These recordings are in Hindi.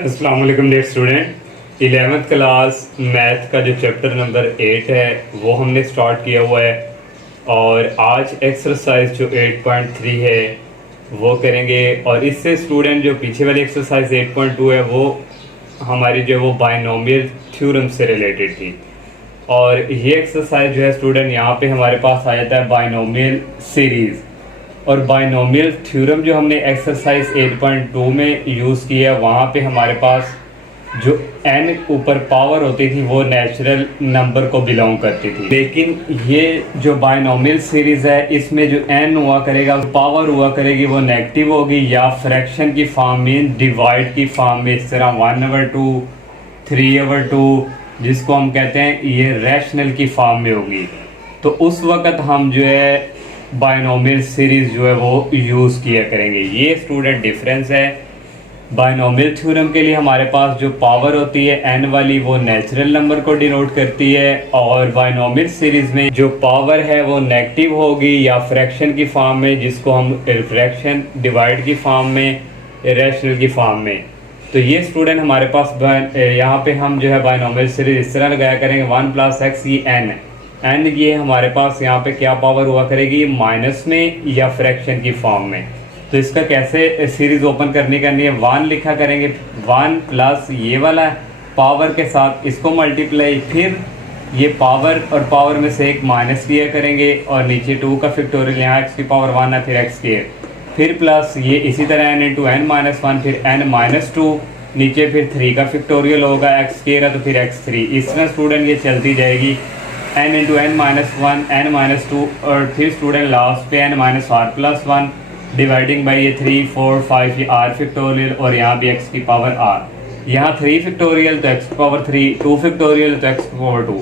अस्सलाम वालेकुम dear student. 11th class math का जो चैप्टर नंबर 8 है वो हमने स्टार्ट किया हुआ है और आज एक्सरसाइज जो 8.3 है वो करेंगे। और इससे स्टूडेंट जो पीछे वाली एक्सरसाइज 8.2 है वो हमारी जो है वो बायनोमियल थ्योरम से रिलेटेड थी। और ये एक्सरसाइज जो है स्टूडेंट यहाँ पे हमारे पास आ जाता है बायनोमियल सीरीज़। और बायनोमियल थ्योरम जो हमने एक्सरसाइज 8.2 में यूज़ किया वहाँ पे हमारे पास जो n ऊपर पावर होती थी वो नेचुरल नंबर को बिलोंग करती थी। लेकिन ये जो बायनोमियल सीरीज़ है इसमें जो n हुआ करेगा, पावर हुआ करेगी, वो नेगेटिव होगी या फ्रैक्शन की फॉर्म में, डिवाइड की फॉर्म में, इस तरह 1/2, 3/2, जिसको हम कहते हैं ये रैशनल की फॉर्म में होगी। तो उस वक़्त हम जो है बायनोमियल सीरीज़ जो है वो यूज़ किया करेंगे। ये स्टूडेंट डिफरेंस है। बायनोमियल थ्योरम के लिए हमारे पास जो पावर होती है n वाली वो नेचुरल नंबर को डिनोट करती है, और बायनोमियल सीरीज़ में जो पावर है वो नेगेटिव होगी या फ्रैक्शन की फॉर्म में, जिसको हम फ्रैक्शन, डिवाइड की फॉर्म में, रैशनल की फॉर्म में। तो ये स्टूडेंट हमारे पास यहाँ पे हम जो है बायनोमियल सीरीज़ इस तरह लगाया करेंगे 1 + x ये n एंड ये हमारे पास यहाँ पे क्या पावर हुआ करेगी, माइनस में या फ्रैक्शन की फॉर्म में। तो इसका कैसे सीरीज ओपन करनी है, 1 लिखा करेंगे, 1 प्लस ये वाला पावर के साथ इसको मल्टीप्लाई, फिर ये पावर और पावर में से एक माइनस लिया करेंगे और नीचे 2 का फैक्टोरियल, यहाँ x की पावर 1 है, फिर x², फिर प्लस ये इसी तरह n × n-1, फिर n-2, नीचे फिर 3 का फैक्टोरियल होगा, x² है तो फिर x3। इस तरह स्टूडेंट ये चलती जाएगी n × n-1, n-2, और फिर स्टूडेंट लास्ट पे n-r+1 डिवाइडिंग बाई ये 3, 4, 5, ये r फैक्टोरियल, और यहाँ भी x की पावर r, यहाँ 3 फैक्टोरियल तो x की पावर 3, 2 फैक्टोरियल तो x की पावर 2।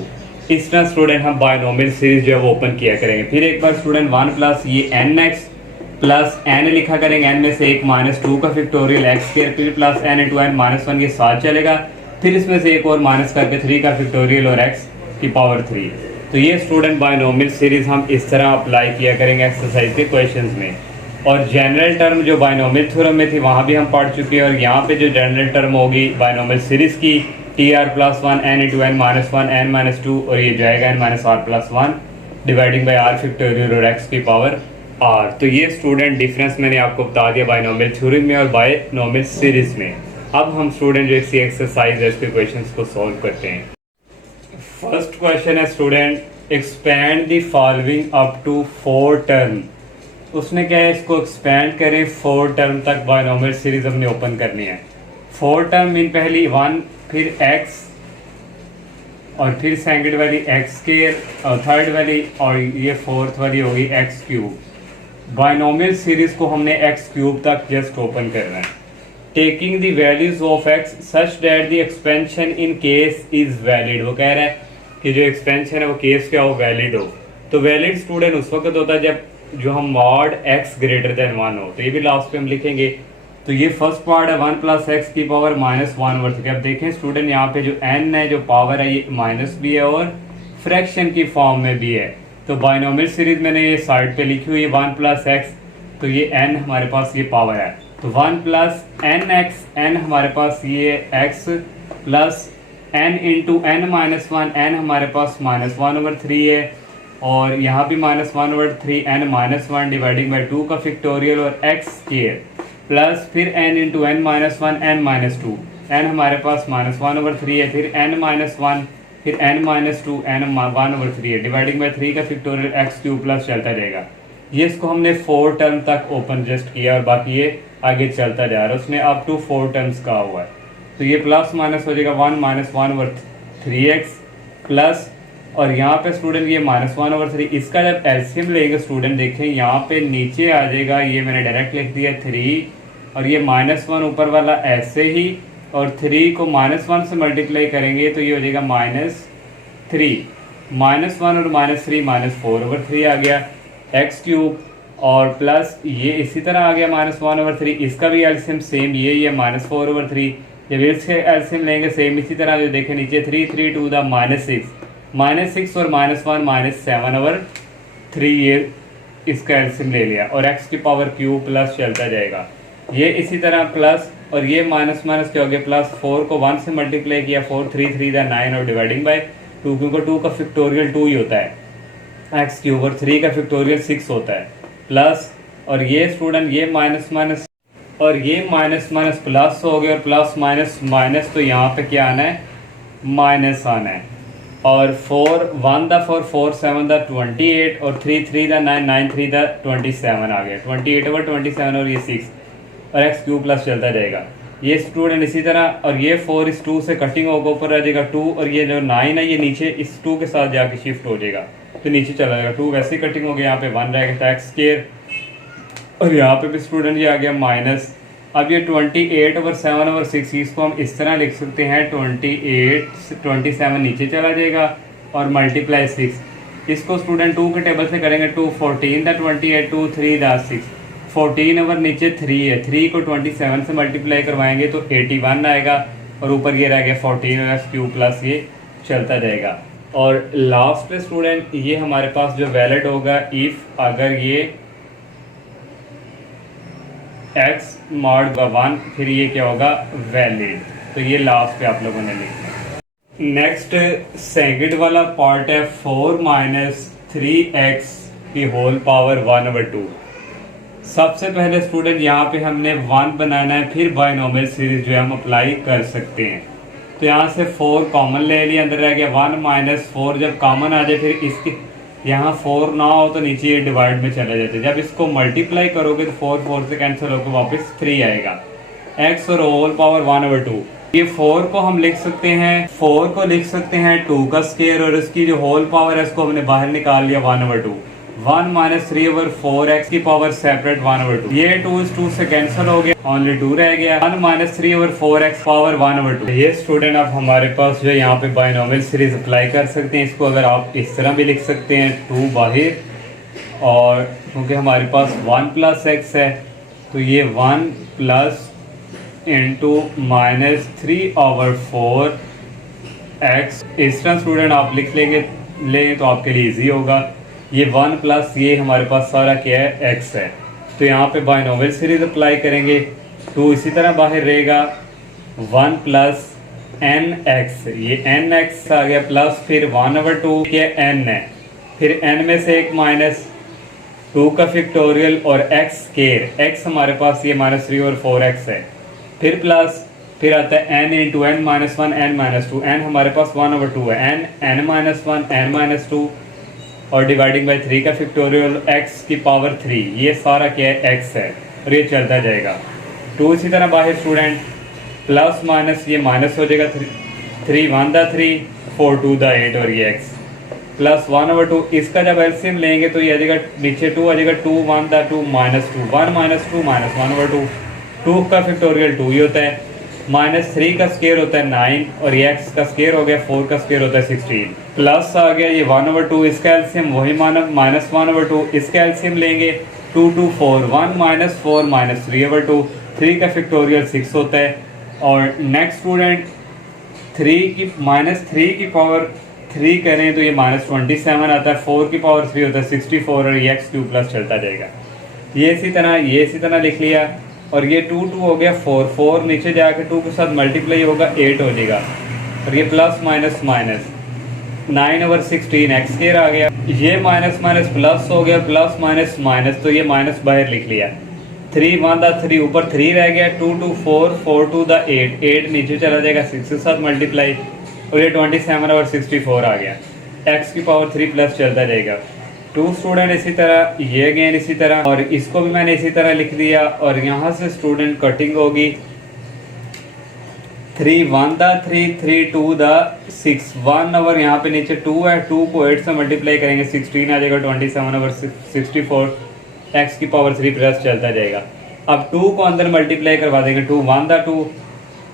इस तरह स्टूडेंट हम बायनोमियल सीरीज जो है वो ओपन किया करेंगे। फिर एक बार स्टूडेंट 1 प्लस ये nx प्लस n लिखा करेंगे, n में से एक -2 का फैक्टोरियल x², फिर प्लस n × n-1 ये साथ चलेगा, फिर इसमें से एक और माइनस करके 3 का फैक्टोरियल और x की पावर 3। तो ये स्टूडेंट बायनोमियल सीरीज हम इस तरह अप्लाई किया करेंगे एक्सरसाइज के क्वेश्चंस में। और जनरल टर्म जो बायनोमियल थ्योरम में थी वहाँ भी हम पढ़ चुके हैं, और यहाँ पे जो जनरल टर्म होगी बायनोमियल सीरीज की tr+1 n × n-1 n-2, और ये जाएगा n-r+1 dividing by r factorial और x की पावर r। तो ये स्टूडेंट डिफरेंस मैंने आपको बता दिया बायनोमियल थ्योरम में और बायनोमियल सीरीज में। अब हम स्टूडेंट जो इसी एक्सरसाइज है इसके क्वेश्चन को सॉल्व करते हैं। फर्स्ट क्वेश्चन है student, expand the following up to 4 term. उसने क्या है, इसको एक्सपैंड करें 4 टर्म तक बायनोमियल सीरीज हमने ओपन करनी है। 4 टर्म मीन पहली 1, फिर x, और फिर सेकंड वाली x², और थर्ड वाली, और ये फोर्थ वाली होगी x³ बायनोमियल सीरीज को हमने x³ तक जस्ट ओपन करना है। Taking the values of x such that the expansion in case is valid. वो कह रहा है कि जो एक्सपेंशन है वो केस क्या हो, वैलिड हो। तो वैलिड स्टूडेंट उस वक्त होता है जब जो हम मॉड x > 1 हो। तो ये भी लास्ट पे हम लिखेंगे। तो ये फर्स्ट पार्ट है 1 + x की पावर -1/3। अब देखें स्टूडेंट यहाँ पे जो n है, जो पावर है, ये माइनस भी है और फ्रैक्शन की फॉर्म में भी है। तो बायनोमियल सीरीज मैंने ये साइड पे लिखी हुई है 1 + x, तो ये n हमारे पास ये पावर है। तो 1 + nx, n हमारे पास ये x plus n × n-1, n हमारे पास -1/3 है, और यहाँ भी -1/3, n-1 डिवाइडिंग बाई 2 का फैक्टोरियल और x² प्लस फिर n × n-1, n-2, n हमारे पास -1/3 है, फिर n-1, फिर n-2, n-1/3 है, डिवाइडिंग बाई 3 का फैक्टोरियल x³ प्लस चलता जाएगा। ये इसको हमने 4 टर्म तक ओपन जस्ट किया और बाकी ये आगे चलता जा रहा है। उसने अप टू 4 टर्म्स कहा हुआ है। तो ये प्लस माइनस हो जाएगा 1 - 1/3x प्लस, और यहाँ पे स्टूडेंट ये -1/3, इसका जब एलसीएम लेंगे स्टूडेंट देखें यहाँ पे नीचे आ जाएगा, ये मैंने डायरेक्ट लिख दिया 3, और ये -1 ऊपर वाला ऐसे ही, और 3 को -1 से मल्टीप्लाई करेंगे तो ये हो जाएगा -3, -1 और -3 -4/3 आ गया x³, और प्लस ये इसी तरह आ गया -1/3, इसका भी एलसीएम सेम यही है -4/3। जब इसके एलसीएम लेंगे सेम इसी तरह, जो देखें नीचे 3, 3 2 द -6 और -1 7/3, ये इसका एलसीएम ले लिया, और x की पावर क्यूब प्लस चलता जाएगा। ये इसी तरह प्लस और ये माइनस माइनस क्या हो गया प्लस, 4 को 1 से मल्टीप्लाई किया, 4 3 3 9 और डिवाइडिंग बाय 2, क्योंकि 2 का फैक्टोरियल 2 ही होता है, एक्स क्यूब, और 3 का फैक्टोरियल 6 होता है, प्लस, और ये स्टूडेंट ये माइनस माइनस और ये माइनस माइनस प्लस हो गया, और प्लस माइनस माइनस तो यहाँ पे क्या आना है, माइनस आना है, और 4 1 दा 4 4 7 दा 28 और 3 3 दा 9 9 3 दा 27 आ गया, 28 ओवर 27 और ये 6 और एक्स क्यूब प्लस चलता जाएगा। ये स्टूडेंट इसी तरह, और ये 4 इस 2 से कटिंग होगा, ऊपर रह जाएगा 2, और ये जो 9 है ये नीचे इस 2 के साथ जाके शिफ्ट हो जाएगा, तो नीचे चला जाएगा, 2 वैसे ही कटिंग हो गया, यहाँ पे 1 रह गया था एक्स स्क्वायर, और यहाँ पे भी स्टूडेंट ये आ गया माइनस। अब ये 28 ओवर 7 ओवर 6, इसको हम इस तरह लिख सकते हैं, 27 नीचे चला जाएगा और मल्टीप्लाई 6, इसको स्टूडेंट 2 के टेबल से करेंगे, 2 14 दा 28, 2 3 दा 6, 14 ओवर नीचे 3 है, 3 को 27 से मल्टीप्लाई करवाएंगे तो 81 आएगा, और ऊपर ये रह गया 14 क्यूब प्लस ये चलता जाएगा। और लास्ट पे स्टूडेंट ये हमारे पास जो वैलिड होगा, इफ अगर ये x मॉड 1, फिर ये क्या होगा, वैलिड, तो ये लास्ट पे आप लोगों ने लिखना। नेक्स्ट सेकंड वाला पार्ट है 4 माइनस 3x की होल पावर 1/2। सबसे पहले स्टूडेंट यहाँ पे हमने 1 बनाना है, फिर बायनोमियल सीरीज जो है हम अप्लाई कर सकते हैं। तो यहाँ से 4 कॉमन ले लिया, अंदर रह गया 1 माइनस 4, जब कॉमन आ जाए फिर इसके यहाँ 4 ना हो तो नीचे ये डिवाइड में चले जाते हैं, जब इसको मल्टीप्लाई करोगे तो 4 4 से कैंसिल होकर वापस 3 आएगा, x और होल पावर 1/2। ये 4 को हम लिख सकते हैं, 4 को लिख सकते हैं 2 का स्क्वायर, और इसकी जो होल पावर है इसको हमने बाहर निकाल लिया 1/2, 1 माइनस 3 ओवर 4 एक्स की पावर सेपरेट 1/2, ये 2 इस 2 से कैंसिल हो गया, ओनली 2 रह गया, 1 माइनस 3 ओवर 4 एक्स पावर 1/2। ये स्टूडेंट अब हमारे पास जो यहाँ पे बायनोमियल सीरीज अप्लाई कर सकते हैं, इसको अगर आप इस तरह भी लिख सकते हैं, 2 बाहर, और क्योंकि हमारे पास 1 प्लस एक्स है तो ये 1 plus into minus 3 over 4 x, इस तरह स्टूडेंट आप लिख लेंगे तो आपके लिए इजी होगा। ये 1 प्लस ये हमारे पास सारा क्या है, x है, तो यहाँ पे बायनोमियल सीरीज अप्लाई करेंगे, 2 इसी तरह बाहर रहेगा, 1 प्लस एन एक्स, ये एन एक्स आ गया, प्लस फिर 1/2 ये n है, फिर n में से एक माइनस 2 का फैक्टोरियल और x स्क्वायर, x हमारे पास ये माइनस 3 और 4x है, फिर प्लस, फिर आता है n into n minus 1 n minus 2, n हमारे पास 1/2 है, n माइनस 1 n माइनस 2 और डिवाइडिंग बाय 3 का फैक्टोरियल x की पावर 3, ये सारा क्या है, x है, और ये चलता जाएगा। 2 इसी तरह बाहर स्टूडेंट, प्लस माइनस ये माइनस हो जाएगा, 3 1 दा 3 4 2 दा 8 और ये x प्लस 1/2, इसका जब एलसीएम लेंगे तो ये आ जाएगा, नीचे 2 आ जाएगा, 2 1 दा 2 माइनस 2 1 माइनस 2 माइनस 1/2, 2 का फैक्टोरियल 2 ही होता है, माइनस 3 का स्क्वायर होता है 9 और ये x का स्क्वायर हो गया, 4 का स्क्वायर होता है 16, प्लस आ गया ये 1/2, इसका एलसीएम वही माइनस 1/2, इसका एलसीएम लेंगे 2 2 4 1 माइनस 4 माइनस 3/2, 3 का फैक्टोरियल 6 होता है, और नेक्स्ट स्टूडेंट 3 की पावर 3 करें तो ये माइनस 27 आता है, 4 की पावर 3 होता है 64 और ये एक्स क्यूब प्लस चलता जाएगा। ये इसी तरह लिख लिया, और ये 2 2 हो गया 4 4 नीचे जाकर 2 के साथ मल्टीप्लाई होगा 8 हो जाएगा, और ये plus minus minus 9 over 16 X square आ गया, ये माइनस माइनस प्लस हो गया, प्लस माइनस माइनस, तो ये माइनस बाहर लिख लिया, 3 1 दा 3 ऊपर 3 रह गया, 2 2 4 4 2 दा 8 8 नीचे चला जाएगा 6 के साथ मल्टीप्लाई, और ये 27 और 64 आ गया, x की पावर 3 प्लस चलता जाएगा। 2 स्टूडेंट इसी तरह, ये अगेन इसी तरह, और इसको भी मैंने इसी तरह लिख दिया, और यहाँ से स्टूडेंट कटिंग होगी 3 1 दा 3 3 2 दा 6 1 ओवर यहाँ पे नीचे 2 है, 2 को 8 से मल्टीप्लाई करेंगे 16 आ जाएगा, 27 ओवर 64 x की पावर 3 प्लस चलता जाएगा। अब 2 को अंदर मल्टीप्लाई करवा देंगे, 2 1 दा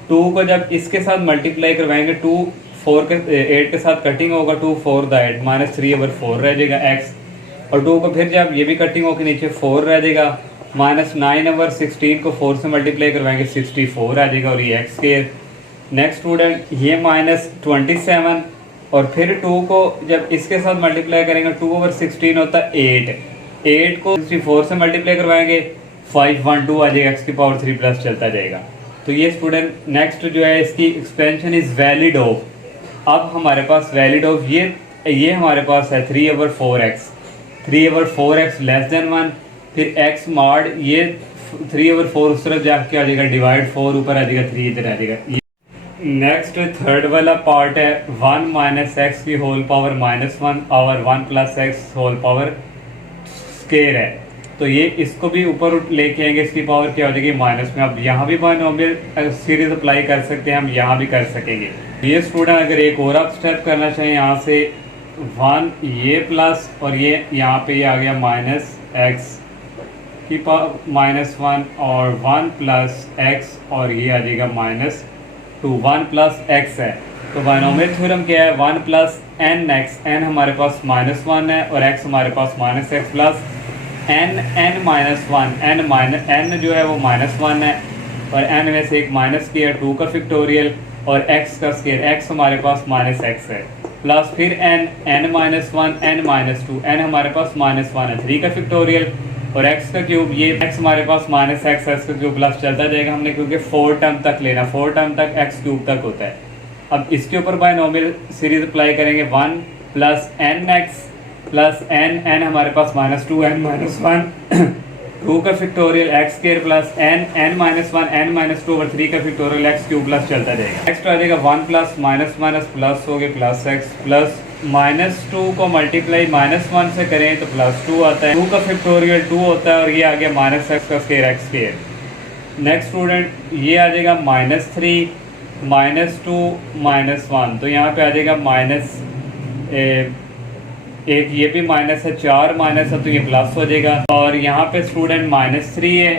2 को जब इसके साथ मल्टीप्लाई करवाएंगे 2 4 के 8 के साथ कटिंग होगा, 2 4 दा 8 माइनस 3 ओवर 4 रह जाएगा x, और 2 को फिर जब ये भी कटिंग होकर नीचे 4 रह जाएगा, माइनस 9 ओवर 16 को 4 से मल्टीप्लाई करवाएंगे 64 आ जाएगा, और ये x स्क्वायर। नेक्स्ट स्टूडेंट ये माइनस 27, और फिर 2 को जब इसके साथ मल्टीप्लाई करेंगे 2 ओवर 16 होता है 8 को 64 से मल्टीप्लाई करवाएंगे 512 आ जाएगा, x की पावर 3 प्लस चलता जाएगा। तो ये स्टूडेंट नेक्स्ट जो है इसकी एक्सपेंशन इज वैलिड ऑफ, अब हमारे पास वैलिड ऑफ ये हमारे पास है 3/4x, 3/4x लेस देन 1, फिर x मॉड ये 3/4 उस तरफ जाके आ जाएगा, डिवाइड 4 ऊपर आ जाएगा, 3 इधर आ जाएगा। नेक्स्ट थर्ड वाला पार्ट है 1 माइनस एक्स की होल पावर -1 और 1 plus X whole power square है, तो ये इसको भी ऊपर लेके आएंगे, इसकी पावर क्या हो जाएगी माइनस में। अब यहाँ भी बायनोमियल सीरीज अप्लाई कर सकते हैं हम, यहाँ भी कर सकेंगे। ये स्टूडेंट अगर एक और आप स्टेप करना चाहें, यहाँ से 1 ये प्लस और ये यहाँ पे ये आ गया माइनस एक्स की पावर -1 और 1 प्लस एक्स और ये आ जाएगा -2, 1 प्लस एक्स है। तो बायनोमियल थ्योरम क्या है, 1 प्लस एन एक्स, एन हमारे पास -1 है और एक्स हमारे पास -x प्लस n -1, n जो है वो -1 है और n में से एक माइनस किया 2 का फैक्टोरियल और x का स्केयर, x हमारे पास -x है, प्लस फिर n -1 n -2, n हमारे पास -1 है, 3 का फैक्टोरियल और x का क्यूब, ये x हमारे पास -x है, इसका क्यूब प्लस चलता जाएगा हमने, क्योंकि 4 टर्म तक लेना, 4 टर्म तक x क्यूब तक होता है। अब इसके ऊपर बायनोमियल सीरीज अप्लाई करेंगे, 1 प्लस nx प्लस n हमारे पास -2 n -1 2 का factorial x square plus n -1 over 3 का फैक्टोरियल x क्यूब प्लस चलता जाएगा। नेक्स्ट आ जाएगा 1 प्लस माइनस प्लस हो गया प्लस x प्लस -2 को मल्टीप्लाई -1 से करें तो +2 आता है, 2 का फैक्टोरियल 2 होता है और ये आ गया -x का square x square. Next student ये आ जाएगा -3 -2 -1, तो यहाँ पे आ जाएगा माइनस एक, ये भी माइनस है, 4 माइनस है तो ये प्लस हो जाएगा, और यहाँ पे स्टूडेंट -3 है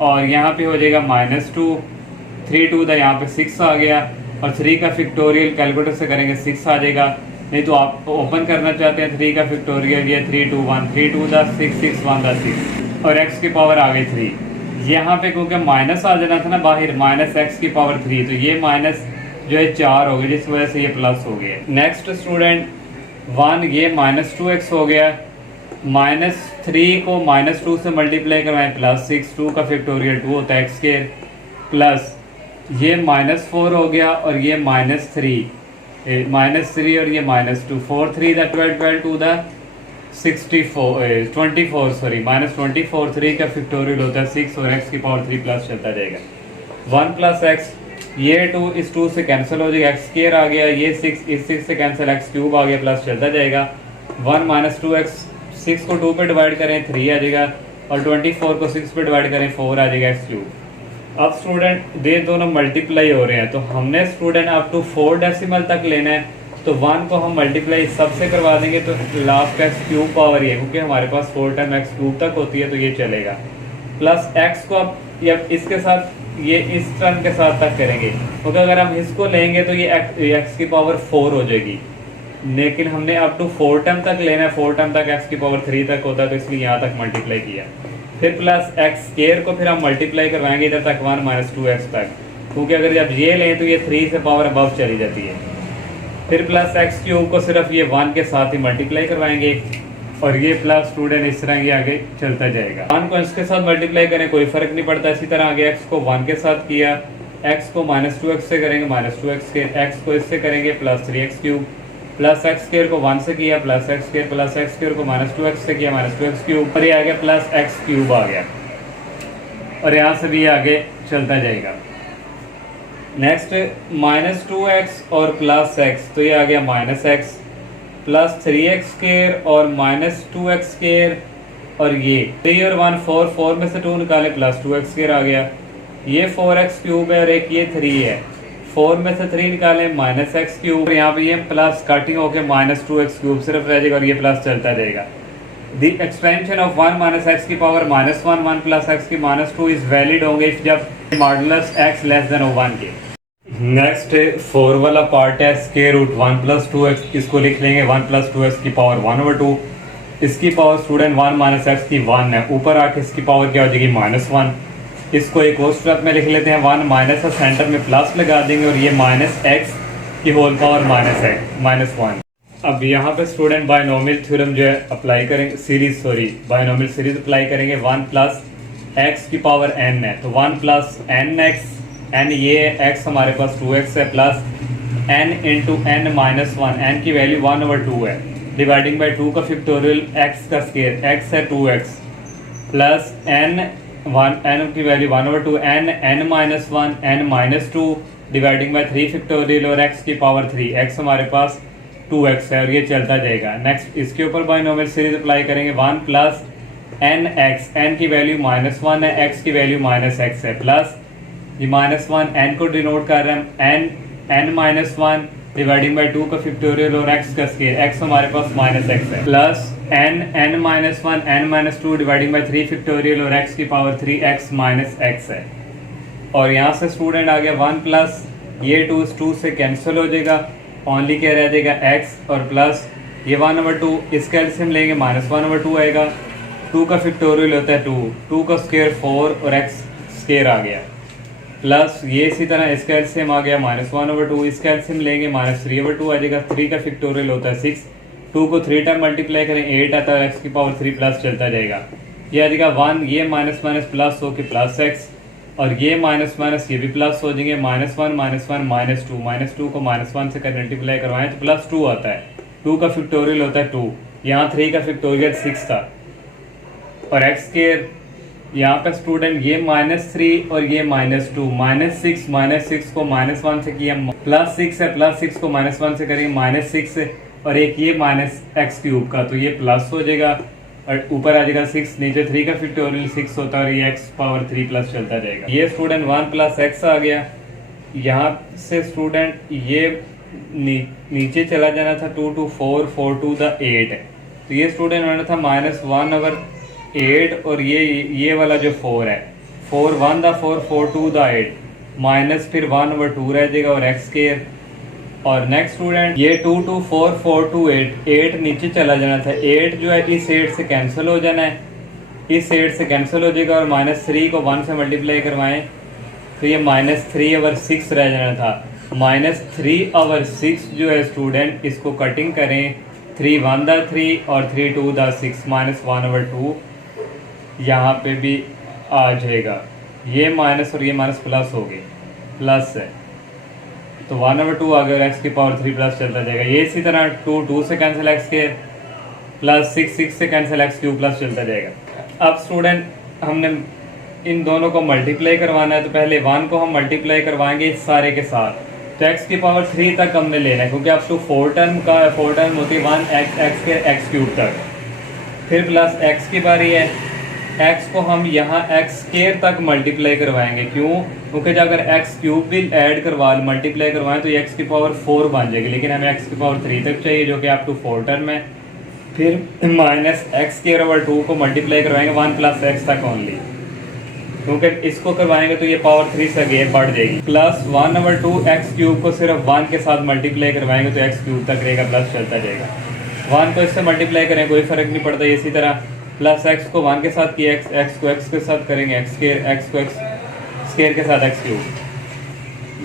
और यहाँ पे हो जाएगा -2, 3 2 था, यहाँ पे 6 आ गया और 3 का फैक्टोरियल कैलकुलेटर से करेंगे 6 आ जाएगा, नहीं तो आप ओपन करना चाहते हैं 3 का फैक्टोरियल, ये 3 2 1, 3 2 था 6 6 1 था 6 और x की पावर आ गई 3। यहाँ पे क्योंकि माइनस आ जाना था ना बाहर, -x की पावर 3, तो ये माइनस जो है 4 हो गया, जिस वजह से ये प्लस हो गया। नेक्स्ट स्टूडेंट 1 ये -2x हो गया, -3 को -2 से मल्टीप्लाई करवाएं +6, 2 का फैक्टोरियल 2 होता है x स्क्वायर, प्लस ये -4 हो गया और ये -3 और ये -2, 4 3 दा 12 2 दा 24 सॉरी -24, 3 का फैक्टोरियल होता है 6 और x की पावर 3 प्लस चलता जाएगा। 1 प्लस x, ये 2 इस 2 से कैंसिल हो जाएगा, x स्क्वायर आ गया, ये 6 इस 6 से कैंसिल, x क्यूब आ गया प्लस चलता जाएगा। 1 -2x, 6 को 2 पे डिवाइड करें 3 आ जाएगा और 24 को 6 पे डिवाइड करें 4 आ जाएगा x क्यूब। अब स्टूडेंट ये दोनों मल्टीप्लाई हो रहे हैं, तो हमने स्टूडेंट अप टू 4 डेसिमल तक लेना है, तो 1 को हम मल्टीप्लाई सबसे करवा देंगे तो लास्ट का x क्यूब पावर ये, क्योंकि हमारे पास 4 टाइम x क्यूब तक होती है तो ये चलेगा, प्लस x को अब या इसके साथ ये इस टर्म के साथ तक करेंगे, क्योंकि अगर हम इसको लेंगे तो ये x की पावर 4 हो जाएगी, लेकिन हमने अप टू 4 टर्म तक लेना है, 4 टर्म तक x की पावर 3 तक होता है, तो इसलिए यहाँ तक मल्टीप्लाई किया। फिर प्लस x स्क्वायर को फिर हम मल्टीप्लाई करवाएंगे इधर तक 1 -2x तक, क्योंकि अगर जब ये लें तो ये 3 से पावर अबव चली जाती है। फिर प्लस x क्यूब को सिर्फ ये 1 के साथ ही मल्टीप्लाई करवाएंगे और ये प्लस स्टूडेंट इस तरह ये आगे चलता जाएगा। 1 को इसके साथ मल्टीप्लाई करें कोई फर्क नहीं पड़ता, इसी तरह आगे x को 1 के साथ किया, x को -2x से करेंगे -2x स्क्वायर, x को इससे करेंगे +3x cube, plus x square को 1 से किया plus x square, plus x square को -2x से किया -2x क्यूब, और ये आ गया प्लस x क्यूब आ गया, और यहाँ से भी आगे चलता जाएगा। नेक्स्ट -2x और प्लस x, तो ये आ गया -x प्लस 3x स्क्वायर और -2x स्क्वायर, और ये 3 और 1 4 में से 2 निकाले प्लस 2x स्क्वायर आ गया, ये 4x क्यूब है और एक ये 3 है, 4 में से 3 निकाले -x क्यूब, और यहाँ पे ये प्लस कटिंग होके -2x क्यूब सिर्फ रह जाएगा और ये प्लस चलता जाएगा। द एक्सपेंशन ऑफ 1 - x की पावर -1 1 प्लस x की -2 इज वैलिड होंगे जब मॉडुलस x लेस देन 1 के। नेक्स्ट 4 वाला पार्ट है स्क्वायर रूट 1 + 2x, इसको लिख लेंगे 1 + 2x की पावर 1/2, इसकी पावर स्टूडेंट 1 - x की 1 है, ऊपर आके इसकी पावर क्या हो जाएगी -1। इसको एक और स्टेप में लिख लेते हैं, 1 माइनस और सेंटर में प्लस लगा देंगे और ये -x की होल पावर -1। अब यहाँ पे स्टूडेंट बायनोमियल थ्योरम जो है अप्लाई करेंगे, बायनोमियल सीरीज अप्लाई करेंगे, 1 + x की पावर n है, तो 1 + nx एन ये एक्स हमारे पास 2x है plus n into N minus one, N की वैल्यू 1/2 है, डिवाइडिंग बाई 2 का फैक्टोरियल x का स्केयर, x है 2x प्लस n की value 1/2 n minus one n minus two dividing by 3 factorial और x की पावर 3, x हमारे पास 2x है और ये चलता जाएगा। नेक्स्ट इसके ऊपर बाइनोमियल सीरीज अप्लाई करेंगे 1 प्लस एन एक्स, एन की वैल्यू -1 है, x की वैल्यू -x है, प्लस ये -1 n को डिनोट कर रहे हैं n -1 डिवाइडिंग बाई 2 का फैक्टोरियल और x का स्केयर, x हमारे पास -x है, plus n -1 n -2 dividing by 3 factorial और x की पावर 3 x -x है। और यहाँ से स्टूडेंट आ गया 1 प्लस ये 2 से कैंसिल हो जाएगा, ओनली क्या रह जाएगा x और प्लस ये 1/2, इसका एलसीएम लेंगे -1/2 आएगा, 2 का फैक्टोरियल होता है 2 का स्केयर 4 और x स्केयर आ गया, प्लस ये इसी तरह इसका एलसीएम आ गया -1/2, इसका एलसीएम लेंगे -3/2 आ जाएगा, 3 का फैक्टोरियल होता है 6, 2 को 3 टाइम मल्टीप्लाई करें 8 आता है, x की पावर 3 प्लस चलता जाएगा, ये आ जाएगा 1, ये माइनस प्लस हो के प्लस x और ये माइनस ये भी प्लस हो जाएंगे, -1 -2 को -1 से मल्टीप्लाई करवाएं तो +2 आता है, 2 का फैक्टोरियल होता है 2, यहाँ 3 का फैक्टोरियल 6 था और x स्केयर यहाँ पे स्टूडेंट ये -3 और ये -2, -6 को -1 से किया, +6 है, +6 को -1 से करेंगे -6 और एक ये -x³ का तो ये प्लस हो जाएगा और ऊपर आ जाएगा 6, नीचे 3 का फैक्टोरियल 6 होता है और ये x पावर 3 प्लस चलता रहेगा। ये स्टूडेंट 1 प्लस x आ गया, यहाँ से स्टूडेंट ये नीचे चला जाना था 2 to 4, 4 to the 8 तो ये स्टूडेंट होना था -1/8 और ये वाला जो 4 है 4 1 the 4 4 2 the 8 माइनस फिर 1/2 रह जाएगा और x स्केयर और नेक्स्ट स्टूडेंट ये 2 to 4 4 to 8 नीचे चला जाना था, 8 जो है इस 8 से कैंसिल हो जाना है, इस 8 से कैंसिल हो जाएगा और -3 को 1 से मल्टीप्लाई करवाएं तो ये -3/6 रह जाना था, -3/6 जो है स्टूडेंट इसको कटिंग करें 3 1 the 3 और 3 2 the 6 -1/2 यहाँ पे भी आ जाएगा, ये माइनस और ये माइनस प्लस हो गए, प्लस है तो 1/2 आ गया और x की पावर 3 प्लस चलता जाएगा, ये इसी तरह 2 से कैंसिल x के प्लस 6 से कैंसिल x³ प्लस चलता जाएगा। अब स्टूडेंट हमने इन दोनों को मल्टीप्लाई करवाना है तो पहले 1 को हम मल्टीप्लाई करवाएंगे इस सारे के साथ, तो x की पावर 3 तक हमने लेना है क्योंकि अब तो 4 टर्म होती है 1 के x³ तक, फिर प्लस x की बारी है, x को हम यहाँ x² तक मल्टीप्लाई करवाएंगे, क्यों? क्योंकि जब अगर x³ भी ऐड करवा मल्टीप्लाई करवाएं तो ये x की पावर 4 बन जाएगी, लेकिन हमें x की पावर 3 तक चाहिए जो कि अप टू 4 टर्म है, फिर -x² को मल्टीप्लाई करवाएंगे 1 प्लस x तक ओनली, क्योंकि इसको करवाएंगे तो ये पावर 3 से आगे बढ़ जाएगी, प्लस 1/2 x³ को सिर्फ 1 के साथ मल्टीप्लाई करवाएंगे तो x³ तक रहेगा प्लस चलता जाएगा, 1 को इससे मल्टीप्लाई करें कोई फर्क नहीं पड़ता, इसी तरह प्लस x को 1 के साथ किया, x को x के साथ करेंगे x को x स्केयर के साथ x³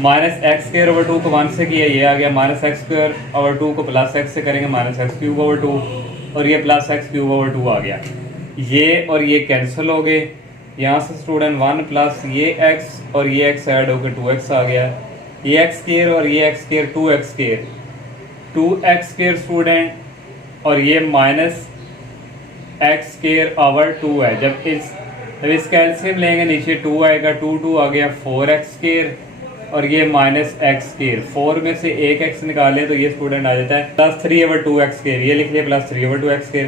-x²/2 को 1 से किया, ये आ गया -x²/2 को प्लस x से करेंगे -x³ और ये प्लस x³ आ गया, ये और ये कैंसिल हो गए, यहाँ से स्टूडेंट 1 प्लस ये x और ये x ऐड होकर 2x आ गया, ये x² और ये x² 2x² स्टूडेंट और ये -x²/2 है, जब इसका एलसीएम लेंगे नीचे 2 आएगा, 2 आ गया 4x² और ये -x², 4 में से एक x निकालें तो ये स्टूडेंट आ जाता है +3/2x², ये लिख लिया +3/2x²,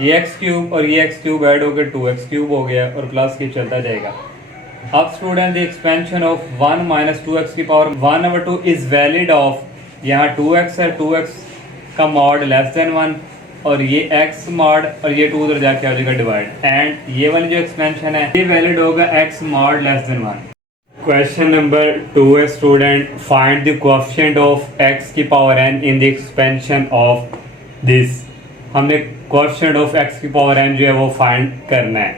ये x³ और ये x³ ऐड होकर 2x³ हो गया और प्लस के चलता जाएगा। अब student the expansion of 1 - 2x की पावर 1/2 इज वैलिड ऑफ, यहाँ 2x है, 2x का मॉड <1 और ये x मॉड और ये 2 उधर जाके आ जाएगा डिवाइड, एंड ये वाली जो एक्सपेंशन है ये वैलिड होगा x मॉड <1। क्वेश्चन नंबर 2 है student, find the coefficient of x की power n in the expansion of this, हमने कोएफिशिएंट ऑफ x की पावर n जो है वो फाइंड करना है।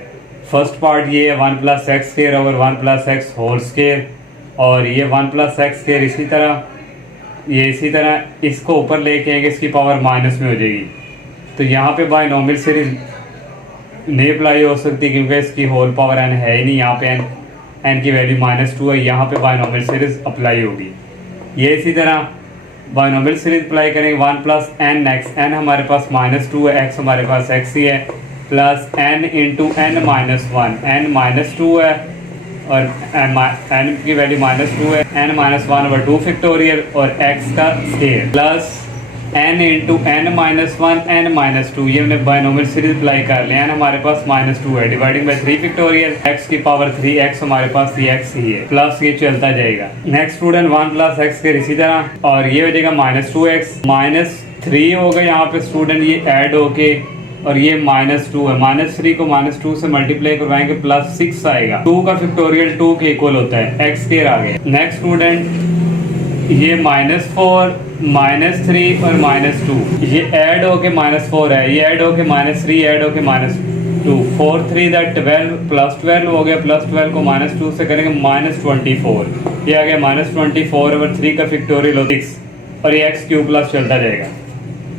फर्स्ट पार्ट ये है 1 + x² over 1 + x whole square और ये 1 + x² इसी तरह इसको ऊपर लेके आएंगे, इसकी पावर माइनस में हो जाएगी, तो यहाँ पे बाइनोमियल सीरीज नहीं अप्लाई हो सकती क्योंकि इसकी होल पावर n है ही नहीं, यहाँ पे n n की वैल्यू -2 है, यहाँ पे बायनोमियल सीरीज अप्लाई होगी। ये इसी तरह बायनोमियल सीरीज अप्लाई करेंगे 1 प्लस एन एक्स, एन हमारे पास -2 है, एक्स हमारे पास एक्स ही है, plus N into N -1, N -2 है और एन की वैल्यू -2 है, n -1/2 फैक्टोरियल और x का square, plus n into n -1 n -2, ये हमने बायनोमियल सीरीज अप्लाई कर लिया। n हमारे पास -2 है, डिवाइडिंग बाय 3 फैक्टोरियल, x की पावर 3, x हमारे पास ये x ही है, प्लस ये चलता जाएगा। नेक्स्ट स्टूडेंट 1 प्लस एक्स के इसी तरह, और ये हो जाएगा -2x, -3 होगा यहाँ पे स्टूडेंट, ये ऐड होके, और ये -2 है, -3 को -2 से मल्टीप्लाई करवाएंगे, +6 आएगा, 2 का फैक्टोरियल 2 के इक्वल होता है, x स्क्वायर आ गया। नेक्स्ट स्टूडेंट ये -4 -3 और -2, ये ऐड होके -4 है, ये ऐड होके -3 ऐड होके -2, 4 3 12 +12 हो गया, +12 को -2 से करेंगे -24, ये आ गया -24 और 3 का फैक्टोरियल हो 6 और ये x³ प्लस चलता जाएगा।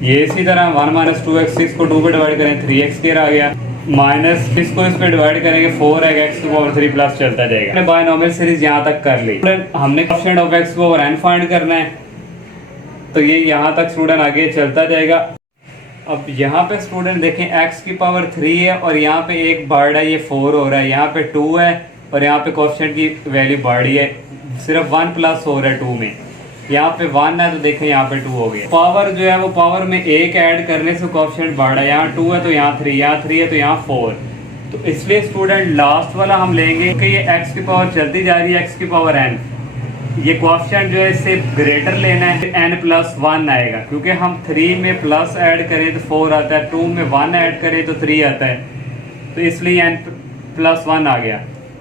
ये इसी तरह 1 - 2x, 6 को 2 पे डिवाइड करें 3x² आ गया, माइनस इसको इस पे डिवाइड करेंगे 4 आएगा, x³ प्लस चलता जाएगा। हमने बायनोमियल सीरीज यहाँ तक कर ली, हमने कोएफिशिएंट ऑफ x/n फाइंड करना है, तो ये यहाँ तक स्टूडेंट आगे चलता जाएगा। अब यहाँ पे स्टूडेंट देखें x³ है और यहाँ पे एक बढ़ है, ये 4 हो रहा है, यहाँ पे 2 है और यहाँ पे कोएफिशिएंट की वैल्यू बढ़ी है, सिर्फ 1 प्लस हो रहा है 2 में, यहाँ पे 1 है तो देखें यहाँ पे 2 हो गया। पावर जो है वो पावर में 1 ऐड करने से कोएफिशिएंट बढ़ा है, यहाँ 2 है तो यहाँ 3, यहाँ 3 है तो यहाँ 4, तो इसलिए स्टूडेंट लास्ट वाला हम लेंगे कि ये x की पावर चलती जा रही है, x/n, ये कोएफिशिएंट जो है इससे ग्रेटर लेना है, n+1 आएगा, क्योंकि हम 3 में प्लस ऐड करें तो 4 आता है, 2 में 1 ऐड करें तो 3 आता है, तो इसलिए n+1 आ गया।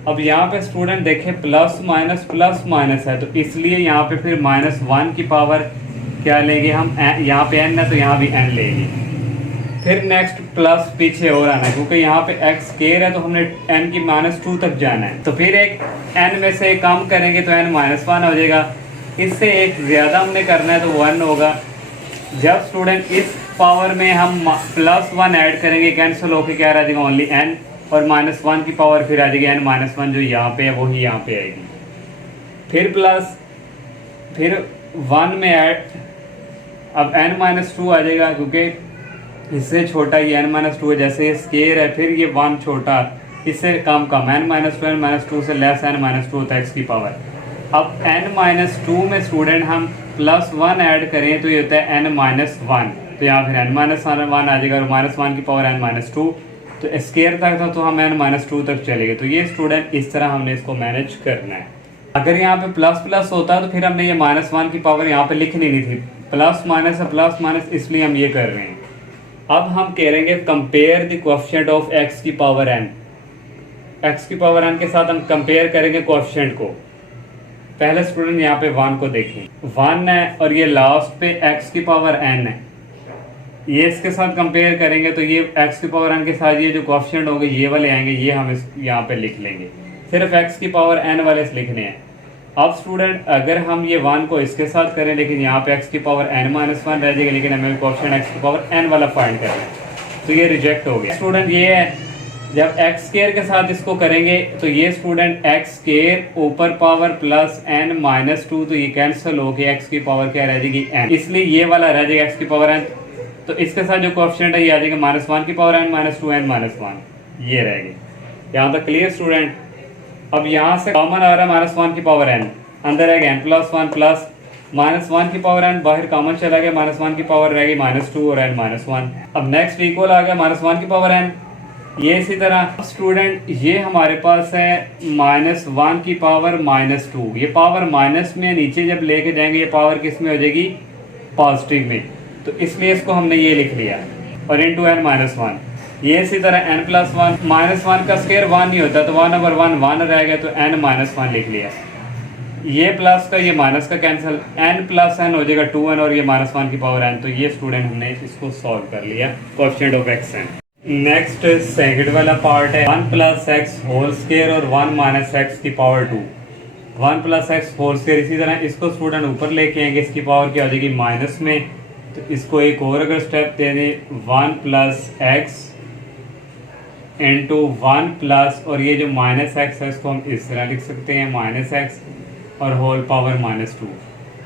अब यहाँ पे स्टूडेंट देखें प्लस माइनस है, तो इसलिए यहाँ पे फिर -1 की पावर क्या लेंगे हम, यहाँ पे n है तो यहाँ भी n लेंगे। फिर नेक्स्ट प्लस पीछे और आना है, क्योंकि यहाँ पे x² है तो हमने n की -2 तक जाना है, तो फिर एक n में से कम करेंगे तो n -1 हो जाएगा, इससे एक ज़्यादा हमने करना है तो 1 होगा। जब स्टूडेंट इस पावर में हम +1 ऐड करेंगे, कैंसिल होके क्या रह जाएगा, ओनली n, और -1 की पावर फिर आ जाएगी n-1 जो यहाँ पे है वही यहाँ पे आएगी, फिर प्लस, फिर 1 में ऐड, अब n-2 आ जाएगा, क्योंकि इससे छोटा ये n-2 है, जैसे ये स्केयर है, फिर ये 1 छोटा, इससे कम n-2 से लेस n-2 होता है x की पावर। अब n-2 में स्टूडेंट हम +1 ऐड करें तो ये होता है n-1, तो यहाँ फिर n-1 आ जाएगा, और -1 की पावर n-2, तो स्केयर तक था तो हम n-2 तक चलेंगे। तो ये स्टूडेंट इस तरह हमने इसको मैनेज करना है। अगर यहाँ पे प्लस होता तो फिर हमने ये -1 की पावर यहाँ पे लिखनी नहीं थी, प्लस माइनस इसलिए हम ये कर रहे हैं। अब हम करेंगे compare the coefficient of x/n, x/n के साथ हम कंपेयर करेंगे कोएफिशिएंट को। पहले स्टूडेंट यहाँ पे 1 को देखें, 1 है और ये लास्ट पे x/n है, ये इसके साथ कंपेयर करेंगे तो ये x/n के साथ ये जो कोएफिशिएंट होंगे ये वाले आएंगे, ये हम इस यहाँ पे लिख लेंगे, सिर्फ x/n वाले लिखने हैं। अब स्टूडेंट अगर हम ये 1 को इसके साथ करें, लेकिन यहाँ पे x/n-1 रह जाएगा, लेकिन हमें कोएफिशिएंट x/n वाला फाइंड करना है, तो ये रिजेक्ट हो गया। स्टूडेंट ये है, जब x² के साथ इसको करेंगे तो ये स्टूडेंट x² ऊपर पावर प्लस n-2, तो ये कैंसिल हो गया, x की पावर क्या रह जाएगी n, इसलिए ये वाला रह जाएगा x/n, तो इसके साथ जो कोएफिशिएंट है ये आ जाएगा -1 की पावर n-2 n-1, ये रह गया। यहाँ तक क्लियर स्टूडेंट। अब यहाँ से कॉमन आ रहा है -1 की पावर n, अंदर आ गया n+1 प्लस -1 की पावर n, बाहर कॉमन चला गया, -1 की पावर रह गई -2 और n-1। अब नेक्स्ट इक्वल आ गया -1 की पावर n, ये इसी तरह स्टूडेंट ये हमारे पास है -1 की पावर -2, ये पावर माइनस में नीचे जब लेके जाएंगे ये पावर किस में हो जाएगी, पॉजिटिव में, तो इसलिए इसको हमने ये लिख लिया, और इंटू n-1, ये इसी तरह n+1, -1 का स्क्वायर 1 नहीं होता, तो 1/1 1 रह गया, तो n-1 लिख लिया, ये प्लस का ये माइनस का कैंसिल, n+n हो जाएगा 2n, और ये -1 की पावर n, तो ये स्टूडेंट हमने इसको सॉल्व कर लिया coefficient of xn। Next second वाला पार्ट है 1 + x होल स्क्वायर और 1 - x की पावर 2, 1 + x होल स्क्वायर, इसी तरह इसको स्टूडेंट ऊपर लेके आएंगे, इसकी पावर क्या हो जाएगी माइनस में, तो इसको एक और अगर स्टेप दे दें 1 + x इंटू 1 प्लस, और ये जो माइनस एक्स है इसको हम इस तरह लिख सकते हैं, माइनस एक्स और होल पावर -2,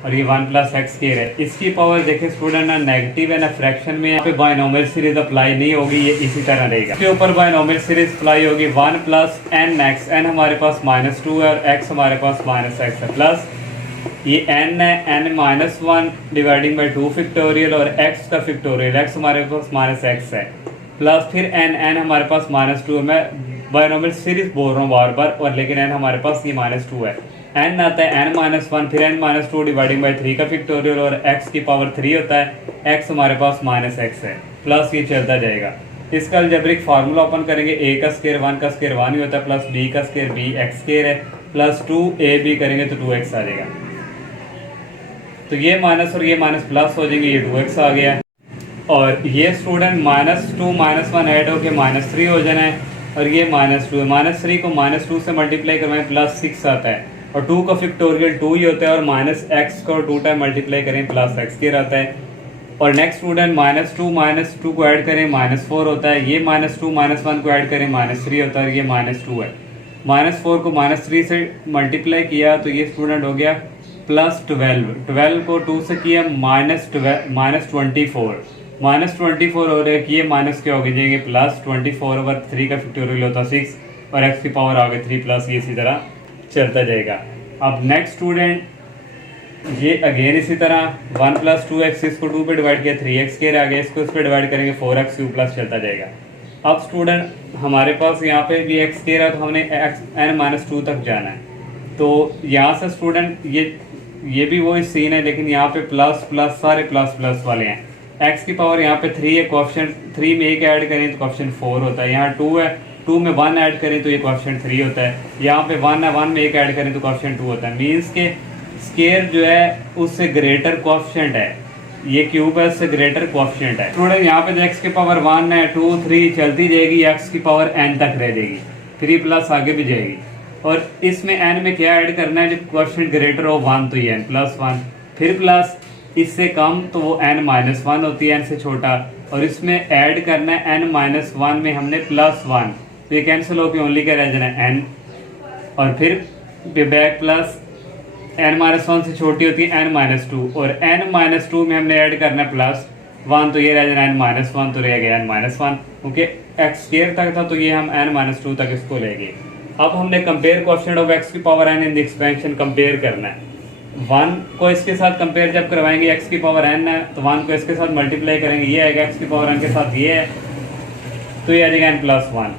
और ये 1 + x² है। इसकी पावर देखें स्टूडेंट, ना नेगेटिव है ना फ्रैक्शन में, यहाँ पे बायनोमियल सीरीज अप्लाई नहीं होगी, ये इसी तरह रहेगा। इसके ऊपर बायनोमियल सीरीज अप्लाई होगी 1 + nx, n हमारे पास -2 है और x हमारे पास -x है, प्लस ये n है, n -1 डिवाइडिंग बाई 2 फैक्टोरियल और x का फैक्टोरियल, x हमारे पास -x है, प्लस फिर n हमारे पास -2 है। मैं बायनोमियल सीरीज बोल रहा हूँ बार बार, और लेकिन n हमारे पास ये -2 है, n आता है n-1, फिर n-2 डिवाइडिंग बाई 3 का फैक्टोरियल और x की पावर 3 होता है, x हमारे पास -x है, प्लस ये चलता जाएगा। इसका अलजेब्रिक फार्मूला ओपन करेंगे, a का स्क्वायर 1 का स्क्वायर 1 ही होता है, प्लस b का स्क्वायर b x² है, प्लस 2ab करेंगे तो 2x आ जाएगा। तो ये माइनस और ये माइनस प्लस हो जाएंगे, ये 2x आ गया। और ये स्टूडेंट -2 -1 ऐड होके -3 हो जाना है, और ये -2 है, -3 को -2 से मल्टीप्लाई करवाएं +6 आता है, और 2 का फैक्टोरियल 2 ही होता है, और -x को 2 टाइम मल्टीप्लाई करें +x² आता है। और नेक्स्ट स्टूडेंट -2 को ऐड करें -4 होता है, ये -2 -1 को ऐड करें -3 होता है, ये -2 है। -4 को -3 से मल्टीप्लाई किया तो ये स्टूडेंट हो गया +12, 12 को 2 से किया -24, -24 हो रहा है कि ये माइनस क्या हो जाएंगे +24/3 का फैक्टोरियल होता है 6, और x की पावर आ गई 3 प्लस, ये इसी तरह चलता जाएगा। अब नेक्स्ट स्टूडेंट ये अगेन इसी तरह 1 + 2x, इसको 2 पे डिवाइड किया 3x² आ गया, इसको इस पे डिवाइड करेंगे 4x³ प्लस चलता जाएगा। अब स्टूडेंट हमारे पास यहाँ पे भी x² है, तो हमने n-2 तक जाना है, तो यहाँ से स्टूडेंट ये भी वही सीन है, लेकिन यहाँ पे प्लस प्लस सारे प्लस प्लस वाले हैं। x की पावर यहाँ पे 3 है, क्वेश्चन 3 में 1 ऐड करें तो क्वेश्चन 4 होता है, यहाँ 2 है, 2 में 1 ऐड करें तो ये क्वेश्चन 3 होता है, यहाँ पे 1 है, 1 में 1 ऐड करें तो क्वेश्चन 2 होता है। मीन्स के स्केयर जो है उससे ग्रेटर क्वेश्चन है, ये क्यूब है उससे ग्रेटर क्वेश्चन है। स्टूडेंट यहाँ पे x की पावर 1 है, 2 3 चलती जाएगी, x की पावर n तक रह जाएगी, 3 प्लस आगे भी जाएगी, और इसमें n में क्या ऐड करना है, जब क्वेश्चन ग्रेटर हो 1 तो ये n+1, फिर प्लस इससे कम तो वो n-1 होती है, n से छोटा, और इसमें ऐड करना है n-1 में हमने +1, तो ये कैंसिल होकर ओनली क्या रह जाना है n, और फिर बैक प्लस n-1 से छोटी होती है n-2, और n-2 में हमने ऐड करना है +1, तो ये रह जाना n-1, तो रह गया n-1, ओके। x² तक था तो ये हम n-2 तक इसको ले गए। अब हमने कंपेयर क्वेश्चन ऑफ x की power n in the expansion compare करना है। 1 को इसके साथ कंपेयर जब करवाएंगे, x की पावर n है तो 1 को इसके साथ मल्टीप्लाई करेंगे, ये आएगा x की पावर n के साथ ये है, तो ये आ जाएगा n+1।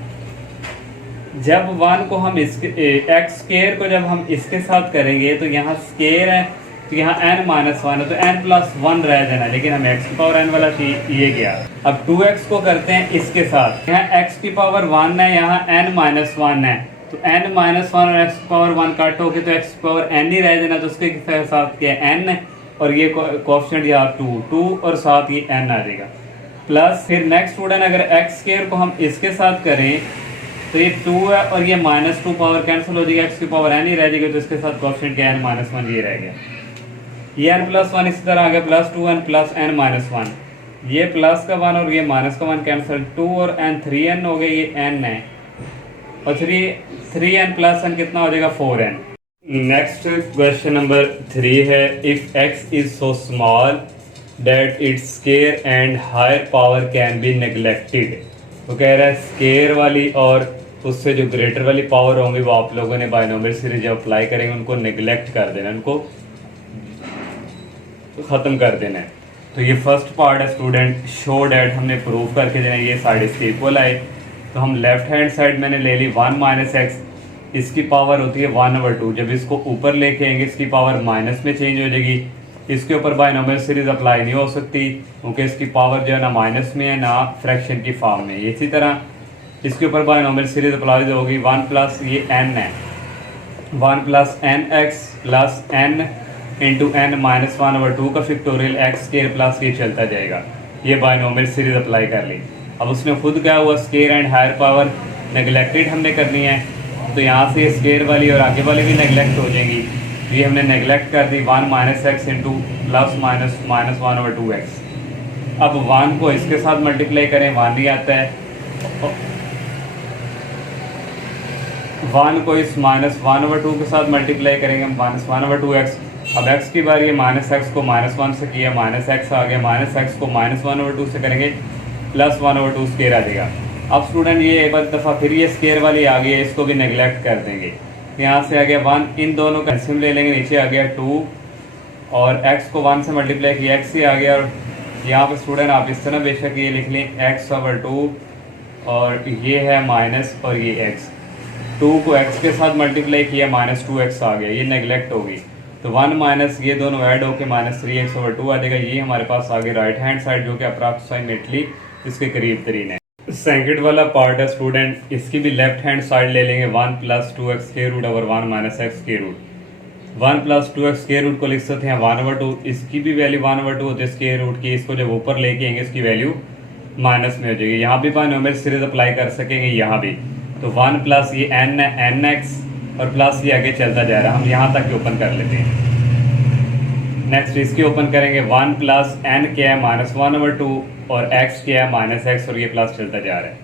जब 1 को हम इसके x² को जब हम इसके साथ करेंगे तो यहाँ स्केयर है, तो यहाँ n-1 है, तो n+1 रह जाना, लेकिन हम x की पावर n वाला ये गया। अब 2x को करते हैं इसके साथ, यहाँ x की पावर 1 है, यहाँ n-1 है, तो n-1 और x की पावर 1 काट होके तो x की पावर n ही रह जाना, तो उसके साथ क्या n, और ये कोएफिशिएंट यहाँ 2 और साथ ये n आ जाएगा, प्लस फिर नेक्स्ट स्टूडेंट अगर x² को हम इसके साथ करें तो ये 2 है, और ये -2 पावर कैंसिल हो जाएगी, x की पावर n ही रह जाएगी, तो इसके साथ कोएफिशिएंट क्या n-1 ये रह गया, ये n+1 इसी तरह आ गया, +2n + n-1, ये प्लस का 1 और ये माइनस का 1 कैंसिल, 2 और n 3n हो गए, ये n है, और 3n + n कितना हो जाएगा 4n। नेक्स्ट क्वेश्चन नंबर 3 है, if x is so small that it's square and higher power can be neglected. तो कह रहा है स्केयर वाली और उससे जो ग्रेटर वाली पावर होंगी वो आप लोगों ने बायनोमियल सीरीज जब अप्लाई करेंगे उनको नेग्लेक्ट कर देना, उनको ख़त्म कर देना है। तो ये फर्स्ट पार्ट है स्टूडेंट, शो डैट हमने प्रूव करके देना, ये साइड इसके इक्वल आए, तो हम लेफ्ट हैंड साइड मैंने ले ली 1 - x, इसकी पावर होती है 1/2, जब इसको ऊपर लेके आएंगे इसकी पावर माइनस में चेंज हो जाएगी, इसके ऊपर बायनोमियल सीरीज अप्लाई नहीं हो सकती क्योंकि इसकी पावर जो है ना माइनस में है ना फ्रैक्शन की फॉर्म में। इसी तरह इसके ऊपर बायनोमियल सीरीज अप्लाई होगी 1 प्लस ये n है, 1 + nx + n इंटू n-1/2 का फैक्टोरियल x² प्लस ये चलता जाएगा। ये बायनोमियल सीरीज अप्लाई कर ली। अब उसने खुद क्या हुआ, square and higher power neglected हमने करनी है, तो यहाँ से स्केयर वाली और आगे वाली भी नेगलेक्ट हो जाएंगी, ये हमने नेगलेक्ट कर दी 1 - x इंटू +-1/2x। अब 1 को इसके साथ मल्टीप्लाई करें, 1 ही आता है, वन को इस -1/2 के साथ मल्टीप्लाई करेंगे, -1/2x। अब x की बारी है, -x को -1 से किया, -x आ गया, -x को -1/2 से करेंगे, +1/2 स्केयर आ जाएगा। अब स्टूडेंट ये एक दफ़ा फिर ये स्केयर वाली आ गई है, इसको भी नेगलेक्ट कर देंगे। यहाँ से आ गया 1, इन दोनों का एलसीएम ले लेंगे, नीचे आ गया 2 और x को 1 से मल्टीप्लाई किया, x ही आ गया। और यहाँ पे स्टूडेंट आप इस तरह बेशक ये लिख लें x/2 और ये है माइनस और ये x, 2 को x के साथ मल्टीप्लाई किया, -2x आ गया, ये नेगलेक्ट होगी। तो 1 माइनस ये दोनों ऐड होके -3x/2 आ जाएगा। ये हमारे पास आ गया राइट हैंड साइड, जो कि अप्रॉक्सीमेटली इसके करीब तरीन है। सेकंड वाला पार्ट है स्टूडेंट, इसकी भी लेफ्ट हैंड साइड ले लेंगे, 1 + 2x square root over 1 - x square root. 1 + 2x square root को लिख सकते हैं 1/2, इसकी भी वैल्यू 1/2 होती है स्क्वायर रूट की। इसको जब ऊपर लेके आएंगे इसकी वैल्यू माइनस में हो जाएगी। यहाँ भी बायनोमियल सीरीज अप्लाई कर सकेंगे, यहाँ भी। तो 1 प्लस ये n है, nx और प्लस ये आगे चलता जा रहा है। हम यहाँ तक ओपन कर लेते हैं। नेक्स्ट इसकी ओपन करेंगे, 1 प्लस n क्या है -1/2 और x क्या है -x और ये प्लस चलता जा रहा है।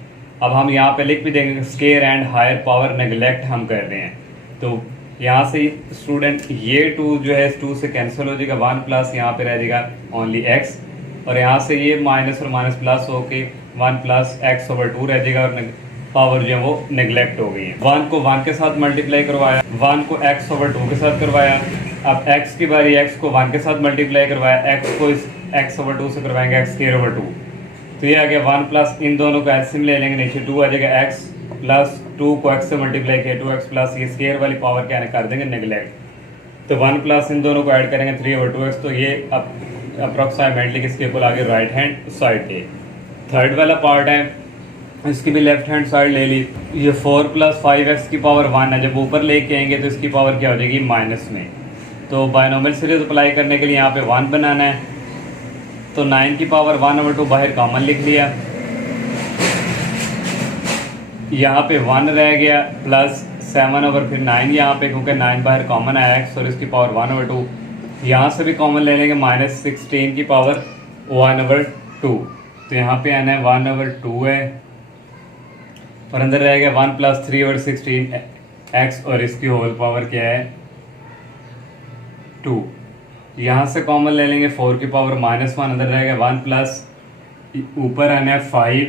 अब हम यहाँ पे लिख भी देंगे square and higher power neglect हम कर रहे हैं। तो यहाँ से स्टूडेंट ये 2 जो है 2 से कैंसिल हो जाएगा, 1 प्लस यहाँ पे रह जाएगा ओनली x और यहाँ से ये माइनस और माइनस प्लस होके 1 प्लस x/2 रह जाएगा और पावर जो है वो नेगलेक्ट हो गई है। 1 को 1 के साथ मल्टीप्लाई करवाया, 1 को x/2 के साथ करवाया। अब x की बारी, x को 1 के साथ मल्टीप्लाई करवाया, x को इस x/2 से करवाएंगे, x²/2। तो ये आ गया 1 प्लस इन दोनों का एलसीएम ले लेंगे, नीचे 2 आ जाएगा, x प्लस 2 को x से मल्टीप्लाई किया, 2x प्लस ये स्केयर वाली पावर क्या कर देंगे नेगलेक्ट। तो 1 प्लस इन दोनों को ऐड करेंगे 3/2x। तो ये अब अप्रॉक्सीमेटली किसके ऊपर आगे राइट हैंड साइड के। थर्ड वाला पार्ट है, इसकी भी लेफ्ट हैंड साइड ले ली। ये 4 + 5x की पावर 1 है, जब ऊपर लेके आएंगे तो इसकी पावर क्या हो जाएगी माइनस में। तो बायनोमियल सीरीज अप्लाई करने के लिए यहाँ पे 1 बनाना है। तो 9 की पावर 1/2 बाहर कॉमन लिख लिया, यहाँ पे 1 रह गया प्लस 7 और फिर 9 यहाँ पे, क्योंकि 9 बाहर कॉमन आया x और इसकी पावर 1/2। यहाँ से भी कॉमन ले लेंगे, -16 की पावर 1/2। तो यहाँ पे आना है 1/2 है और अंदर रहेगा 1 + 3/16 x और इसकी होल पावर क्या है 2। यहाँ से कॉमन ले लेंगे 4 की पावर -1, अंदर रहेगा 1 प्लस ऊपर आना है 5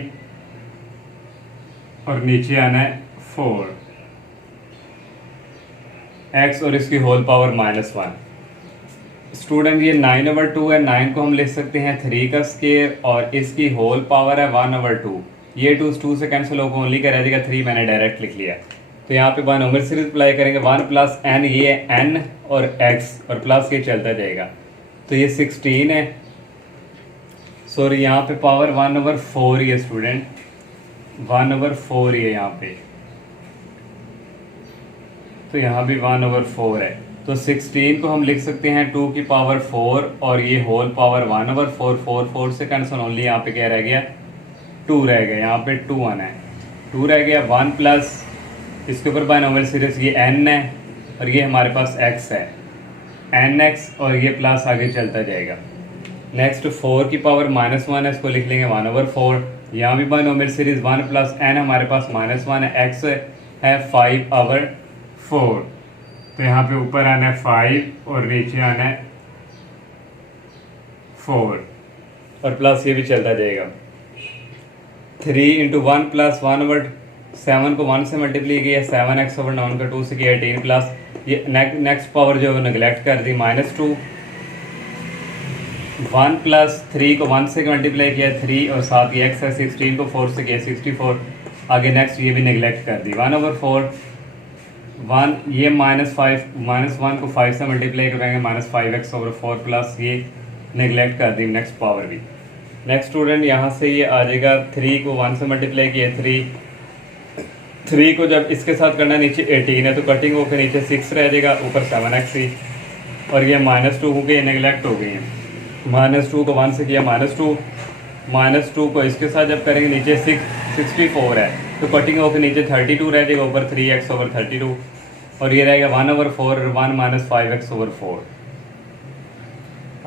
और नीचे आना है 4 x और इसकी होल पावर -1। स्टूडेंट ये 9/2 है, 9 को हम लिख सकते हैं 3 का स्केयर और इसकी होल पावर है 1/2। ये 2 से कैंसिल होकर ओनली का रह जाएगा 3, मैंने डायरेक्ट लिख लिया। तो यहाँ पे बायनोमियल सीरीज अप्लाई करेंगे, 1 + n ये है n और x और प्लस ये चलता जाएगा। तो ये 16 है, सॉरी यहाँ पे पावर 1/4 ही है स्टूडेंट, 1/4 ही है यहाँ पे। तो यहाँ भी 1/4 है। तो 16 को हम लिख सकते हैं 2 की पावर 4 और ये होल पावर 1/4, 4 से कैंसिल ओनली यहाँ पे क्या रह गया 2 रह गया, यहाँ पे 2 आना है, 2 रह गया। 1 प्लस इसके ऊपर बायनोमियल सीरीज ये n है और ये हमारे पास x है, nx और ये प्लस आगे चलता जाएगा। नेक्स्ट 4 की पावर -1 है, इसको लिख लेंगे 1/4। यहाँ भी बायनोमियल सीरीज 1 + n हमारे पास -1 है, x है 5/4। तो यहाँ पे ऊपर आना है 5 और नीचे आना है 4 और प्लस ये भी चलता जाएगा। 3 × 1 + 1/7 को 1 से मल्टीप्लाई किया, 7x/9 का 2 से किया 18 प्लस ये नेक्स्ट पावर जो है नेगलेक्ट कर दी -2। 1 + 3 को 1 से मल्टीप्लाई किया 3 और साथ ही x है, 16 को 4 से किया 64। आगे नेक्स्ट ये भी नेगलेक्ट कर दी 1/4। 1 ये -1 को 5 से मल्टीप्लाई करेंगे -5x/4 प्लस ये नेगलेक्ट कर दी नेक्स्ट पावर भी। नेक्स्ट स्टूडेंट यहाँ से ये आ जाएगा 3 को 1 से मल्टीप्लाई किया 3 को जब इसके साथ करना नीचे 18 है तो कटिंग होकर नीचे 6 रह जाएगा, ऊपर 7x ही और ये -2 होके नेगलेक्ट हो गई है। -2 को 1 से किया -2 को इसके साथ जब करेंगे नीचे 64 है तो कटिंग होकर नीचे 32 रह जाएगा, ऊपर 3x/32 और ये रहेगा 1/4 और 1 - 5x/4।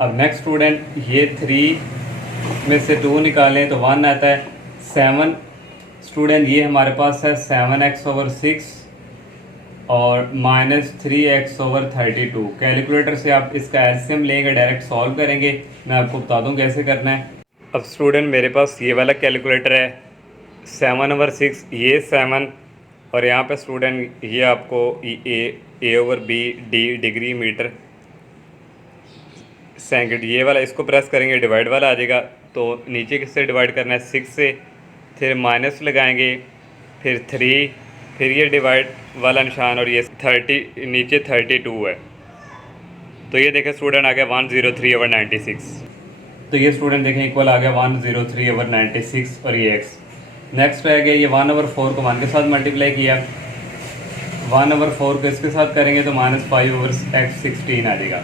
अब नेक्स्ट स्टूडेंट ये 3 में से 2 निकालें तो 1 आता है। 7 स्टूडेंट ये हमारे पास है 7x/6 और -3x/32। कैलकुलेटर से आप इसका एलसीएम लेंगे, डायरेक्ट सॉल्व करेंगे। मैं आपको बता दूं कैसे करना है। अब स्टूडेंट मेरे पास ये वाला कैलकुलेटर है 7/6, ये 7, और यहाँ पे स्टूडेंट ये आपको A/B D degree metre second ये वाला, इसको प्रेस करेंगे डिवाइड वाला आ जाएगा। तो नीचे किससे डिवाइड करना है, 6 से, फिर माइनस लगाएंगे, फिर 3, फिर ये डिवाइड वाला निशान, और ये 30 नीचे 32 है। तो ये देखें स्टूडेंट आ गया 103/96। तो ये स्टूडेंट देखें इक्वल आ गया 103/96 और ये x। नेक्स्ट रह गया ये 1/4 को 1 के साथ मल्टीप्लाई किया, 1/4 को इसके साथ करेंगे तो -5/x16 आ जाएगा।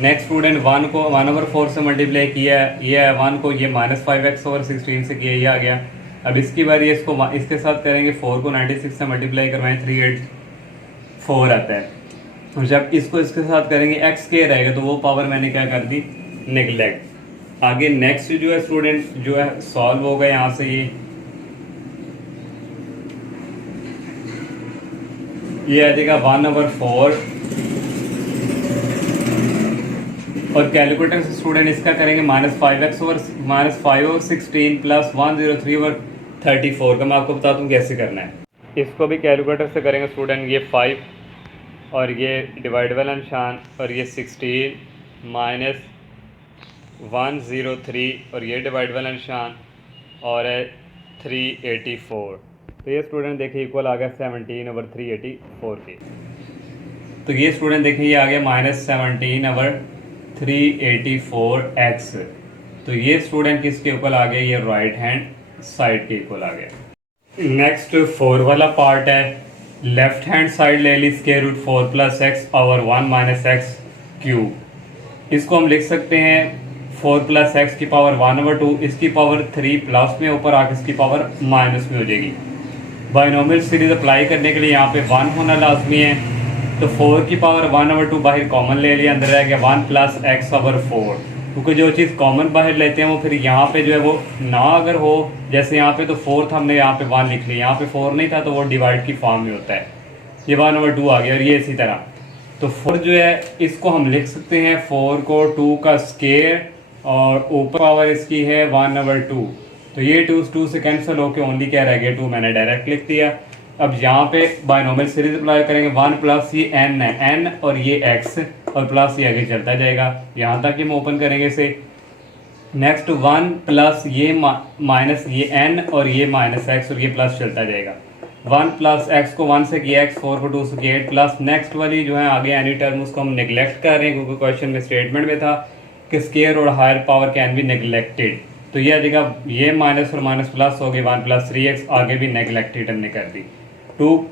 नेक्स्ट स्टूडेंट 1 को 1/4 से मल्टीप्लाई किया है, ये है 1 को ये -5x/16 से किया, ये आ गया। अब इसकी बारी इसको इसके साथ करेंगे, 4 को 96 से मल्टीप्लाई करवाएं, 384 आता है। और जब इसको इसके साथ करेंगे x के रहेगा तो वो पावर मैंने क्या कर दी, नेगलेक्ट। आगे नेक्स्ट जो है स्टूडेंट जो है सॉल्व होगा यहाँ से, ये आ जाएगा 1/4, और कैलकुलेटर से स्टूडेंट इसका करेंगे -5/16 प्लस 103/34 का मैं आपको बता दूं कैसे करना है। इसको भी कैलकुलेटर से करेंगे स्टूडेंट, ये 5 और ये डिवाइड वाला निशान, और ये 16 माइनस 103 और ये डिवाइड वाला निशान, और है 384। तो ये स्टूडेंट देखिए इक्वल आ गया 17/384 के। तो ये स्टूडेंट देखिए ये आ गया -17/384x। तो ये स्टूडेंट किसके इक्वल आ गया, ये राइट हैंड साइड के इक्वल आ गया। नेक्स्ट 4 वाला पार्ट है, लेफ्ट हैंड साइड ले ली √4 + x/1 - x³। इसको हम लिख सकते हैं 4 + x की पावर 1/2, इसकी पावर 3 प्लस में, ऊपर आके इसकी पावर माइनस में हो जाएगी। बाइनोमियल सीरीज अप्लाई करने के लिए यहाँ पे 1 होना लाजमी है। तो 4 की पावर 1/2 बाहर कॉमन ले लिया, अंदर रह गया 1 + x/4। क्योंकि जो चीज़ कॉमन बाहर लेते हैं वो फिर यहाँ पे जो है वो ना अगर हो, जैसे यहाँ पे तो 4 था, हमने यहाँ पे 1 लिख लिया, यहाँ पे 4 नहीं था तो वो डिवाइड की फॉर्म में होता है, ये 1/2 आ गया। और ये इसी तरह तो 4 जो है इसको हम लिख सकते हैं 4 को 2 का स्केयर, और ऊपर पावर इसकी है 1/2। तो ये 2 से कैंसिल होकर ओनली क्या रह गया 2, मैंने डायरेक्ट लिख दिया। अब यहाँ पे बाइनोमियल सीरीज अप्लाई करेंगे, 1 प्लस ये n है, n और ये x, और प्लस ये आगे चलता जाएगा यहाँ तक हम ओपन करेंगे इसे। नेक्स्ट 1 प्लस ये माइनस ये n और ये माइनस x, और ये प्लस चलता जाएगा। 1 प्लस x को 1 से किया, x 4 को 2 से किया, 8 प्लस नेक्स्ट वाली जो है आगे एनी टर्म उसको हम नेग्लेक्ट कर रहे हैं, क्योंकि क्वेश्चन में स्टेटमेंट में था कि स्केयर और higher power can be neglected. तो ये आ जाएगा, ये माइनस और माइनस प्लस हो गए, 1 + 3x आगे भी नेग्लेक्टेड हमने कर दी। 2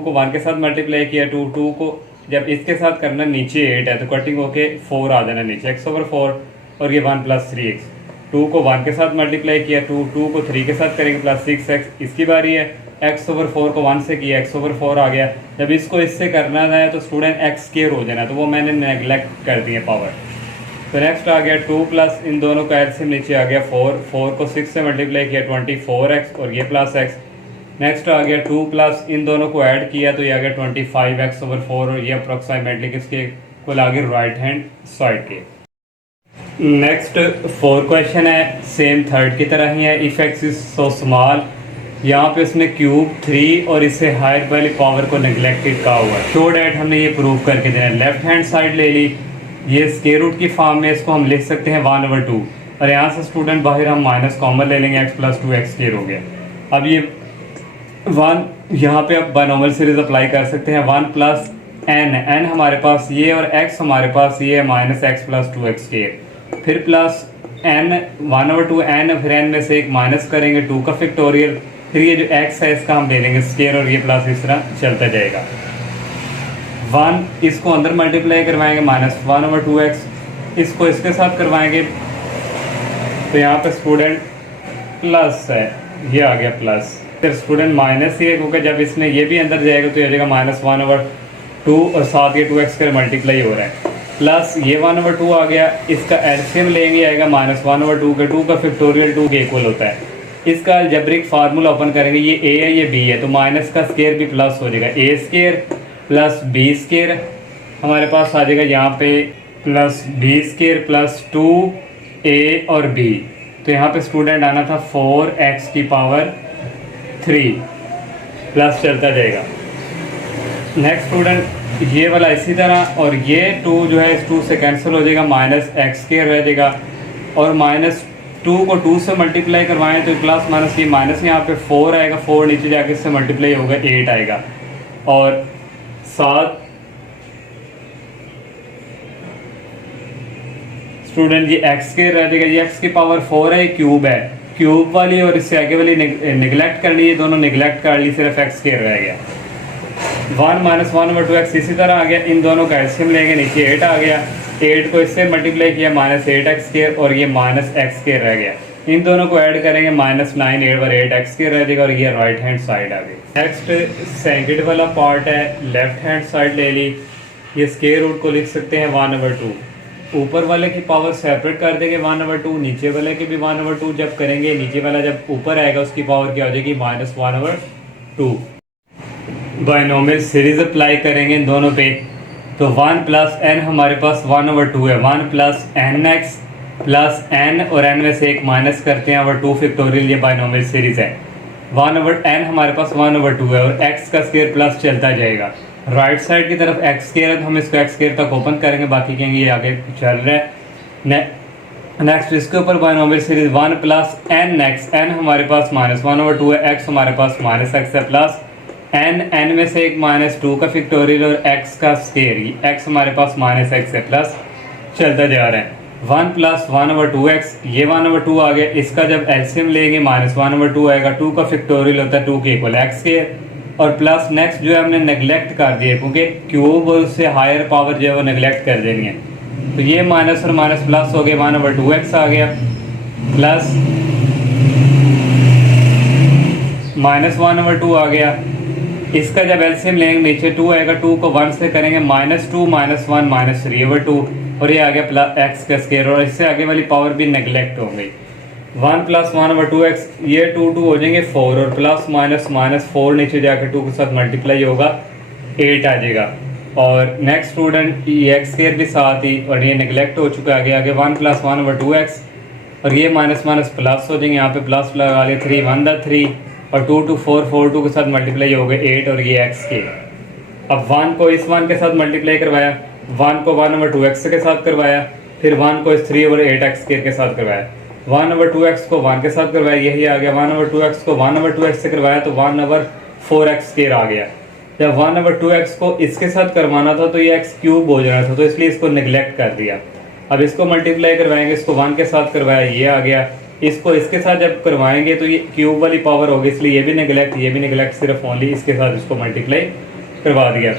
को 1 के साथ मल्टीप्लाई किया, 2 को जब इसके साथ करना, नीचे 8 है तो कटिंग होके 4 आ जाना नीचे, x/4, और ये 1 + 3x। 2 को 1 के साथ मल्टीप्लाई किया, 2 को 3 के साथ करेंगे प्लस 6x, इसकी बारी है। x/4 को 1 से किया, x/4 आ गया। जब इसको इससे करना है तो स्टूडेंट x स्केयर हो जाना, तो वो मैंने नेग्लेक्ट कर दिया पावर। तो नेक्स्ट आ गया 2 प्लस इन दोनों का एलसीएम नीचे आ गया 4 को 6 से मल्टीप्लाई किया 24x, और ये प्लस x। नेक्स्ट आ गया 2 प्लस इन दोनों को ऐड किया तो ये आ गया 25x/4, और ये अप्रोक्सीमेटली किसके को आगे राइट हैंड साइड के। नेक्स्ट 4 क्वेश्चन है, सेम थर्ड की तरह ही है। If x is so small, यहाँ पे उसने क्यूब 3 और इससे हायर वाली पावर को नेग्लेक्टेड कहा हुआ है। शो डैट हमने ये प्रूव करके देना है। लेफ्ट हैंड साइड ले ली, ये स्क्वायर रूट की फॉर्म में, इसको हम लिख सकते हैं 1/2, और यहाँ से स्टूडेंट बाहर हम माइनस कॉमन ले लेंगे, x + 2x स्क्वायर हो गया। अब ये 1 यहाँ पे अब बाइनोमियल सीरीज अप्लाई कर सकते हैं, 1 + n हमारे पास ये, और x हमारे पास ये है -x + 2x स्क्वायर, फिर प्लस n 1/2 n, फिर n में से एक माइनस करेंगे 2 का फैक्टोरियल, फिर ये जो x है इसका हम ले लेंगे स्क्वायर, और ये प्लस इस तरह चलता जाएगा। 1 इसको अंदर मल्टीप्लाई करवाएंगे -1/2x, इसको इसके साथ करवाएंगे तो यहाँ पे स्टूडेंट प्लस है, ये आ गया प्लस, फिर स्टूडेंट माइनस ही है क्योंकि जब इसमें ये भी अंदर जाएगा तो ये आ जाएगा -1/2, और साथ ये 2x का मल्टीप्लाई हो रहा है, प्लस ये 1/2 आ गया। इसका एलसीएम लेंगे आएगा -1/2 के, 2 का फैक्टोरियल 2 के इक्वल होता है, इसका अलजेब्रिक फार्मूला ओपन करेंगे, ये ए है ये बी है, तो माइनस का स्केयर भी प्लस हो जाएगा, ए स्केयर प्लस बी स्केयर हमारे पास आ जाएगा यहाँ पे plus B square plus 2a और b। तो यहाँ पे स्टूडेंट आना था 4x की पावर 3 प्लस चलता जाएगा। नेक्स्ट स्टूडेंट ये वाला इसी तरह, और ये 2 जो है इस 2 से कैंसिल हो जाएगा, माइनस एक्स स्केयर रह जाएगा, और माइनस 2 को 2 से मल्टीप्लाई करवाएं तो प्लस माइनस ये माइनस यहाँ पे 4 आएगा, 4 नीचे जाके इससे मल्टीप्लाई होगा 8 आएगा, और 7 स्टूडेंट ये एक्स स्केयर रह जाएगा, ये एक्स की पावर 4 है, ये क्यूब है, क्यूब वाली और इससे आगे वाली निगलेक्ट कर ली, ये दोनों निगलेक्ट कर ली, सिर्फ एक्स स्केयर रह गया। 1 माइनस 1/2x इसी तरह आ गया, इन दोनों का एलसीएम लेंगे, नीचे 8 आ गया, 8 को इससे मल्टीप्लाई किया माइनस 8x स्केयर, और ये माइनस एक्स स्केयर रह गया, इन दोनों को ऐड करेंगे माइनस 9 8 और 8x स्केयर रह जाएगा, और ये राइट हैंड साइड आ गई। नेक्स्ट सेकंड वाला पार्ट है, लेफ्ट हैंड साइड ले ली, ये स्केयर रूट को लिख सकते हैं 1/2, ऊपर वाले की पावर सेपरेट कर देंगे 1/2, नीचे वाले की भी 1/2 जब करेंगे, नीचे वाला जब ऊपर आएगा उसकी पावर क्या हो जाएगी -1/2। बायनोमियल सीरीज अप्लाई करेंगे इन दोनों पे, तो 1 प्लस एन हमारे पास 1/2 है, 1 plus N X plus N, और एन में से एक माइनस करते हैं और 2 फैक्टोरियल, ये बायनोमियल सीरीज है। 1/n हमारे पास 1/2 है, और x का स्केयर प्लस चलता जाएगा, राइट साइड की तरफ x स्केयर है तो हम इसको x स्केयर तक ओपन करेंगे, बाकी कहेंगे ये आगे चल रहा है। नेक्स्ट इसके ऊपर binomial series 1 plus N X, N हमारे पास -1/2 है, x हमारे पास -x है, प्लस एन में से एक -2 का फैक्टोरियल और x का स्केयर, x हमारे पास -x है, प्लस चलता जा रहा है। 1 प्लस 1/2x, ये 1/2 आ गया, इसका जब एलसीएम लेंगे -1/2 आएगा, 2 का फैक्टोरियल होता है 2 के इक्वल x स्केयर, और प्लस नेक्स्ट जो है हमने नेगलेक्ट कर दिया क्योंकि क्यूब और उससे हायर पावर जो है वो नेगलेक्ट कर देनी है, तो ये माइनस और माइनस प्लस हो गया, 1/2x आ गया, प्लस -1/2 आ गया, इसका जब एलसीएम लेंगे नीचे 2 आएगा, 2 को 1 से करेंगे -2 -1 -3/2, और ये आ गया प्लस एक्स का स्केयर, और इससे आगे वाली पावर भी नेगलेक्ट हो गई। 1 प्लस 1/2x, ये 2 हो जाएंगे 4, और प्लस माइनस 4 नीचे जाकर 2 के साथ मल्टीप्लाई होगा 8 आ जाएगा, और नेक्स्ट स्टूडेंट ये एक्स स्केयर भी साथ ही, और ये नेगलेक्ट हो चुका है, आगे 1 प्लस 1/2x, और ये माइनस प्लस हो जाएंगे, यहाँ पे प्लस लगा लिया, 3 1 3, और 2 2 4 4 2 के साथ मल्टीप्लाई हो गए 8, और ये एक्स स्केयर। अब 1 को इस 1 के साथ मल्टीप्लाई करवाया, 1 को 1/2x के साथ करवाया, फिर 1 को इस 3 और 8x स्केयर के साथ करवाया, 1/2x को 1 के साथ करवाया, यही आ गया, 1/2x को 1/2x से करवाया तो 1/4x स्केयर आ गया। जब 1/2x को इसके साथ करवाना था तो ये x क्यूब हो जाना था, तो इसलिए इसको निगलेक्ट कर दिया। अब इसको मल्टीप्लाई करवाएंगे, इसको 1 के साथ करवाया, ये आ गया, इसको इसके साथ जब करवाएंगे तो ये क्यूब वाली पावर होगी, इसलिए ये भी निगलेक्ट, ये भी निगलेक्ट, सिर्फ ओनली इसके साथ इसको मल्टीप्लाई करवा दिया।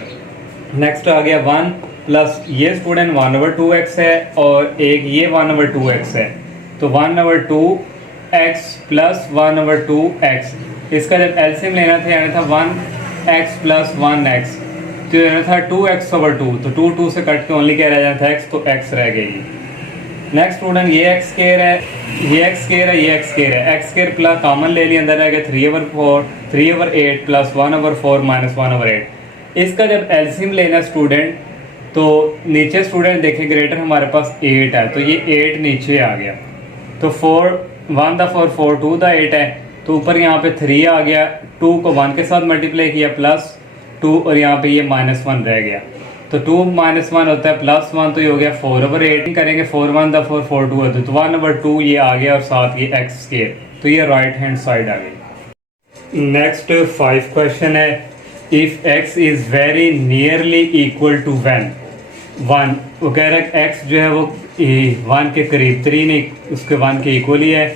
नेक्स्ट आ गया 1 प्लस ये स्टूडेंट 1/2x है, और एक ये 1/2x है, तो 1/2x प्लस 1/2x, इसका जब एलसीएम लेना था यानी था 1x प्लस 1x, तो यानी था 2x/2, तो 2 से कट के ओनली क्या रह जाना था x, तो x रह गई। नेक्स्ट स्टूडेंट ये x स्केयर है, ये x स्केयर है, ये x स्केयर है, x स्केयर प्लस कॉमन ले लिया, अंदर आ गया 3/8 प्लस 1/4 माइनस 1/8। इसका जब एलसीएम लेना स्टूडेंट, तो नीचे स्टूडेंट देखिए ग्रेटर हमारे पास 8 है, तो ये 8 नीचे आ गया, तो 4 1 दा 4 4 2 दा 8 है, तो ऊपर यहाँ पे 3 आ गया, 2 को 1 के साथ मल्टीप्लाई किया प्लस 2, और यहाँ पे ये -1 रह गया, तो 2 -1 होता है +1, तो ये हो गया 4/8 करेंगे, 4 1 दा 4 4 2 होता है, तो 1/2 ये आ गया, और साथ ये x स्केयर, तो ये राइट हैंड साइड आ गई। नेक्स्ट 5 क्वेश्चन है, if x is very nearly equal to 1, वो कह रहा है x जो है वो 1 के करीब, 3 नहीं उसके 1 के इक्वल ही है,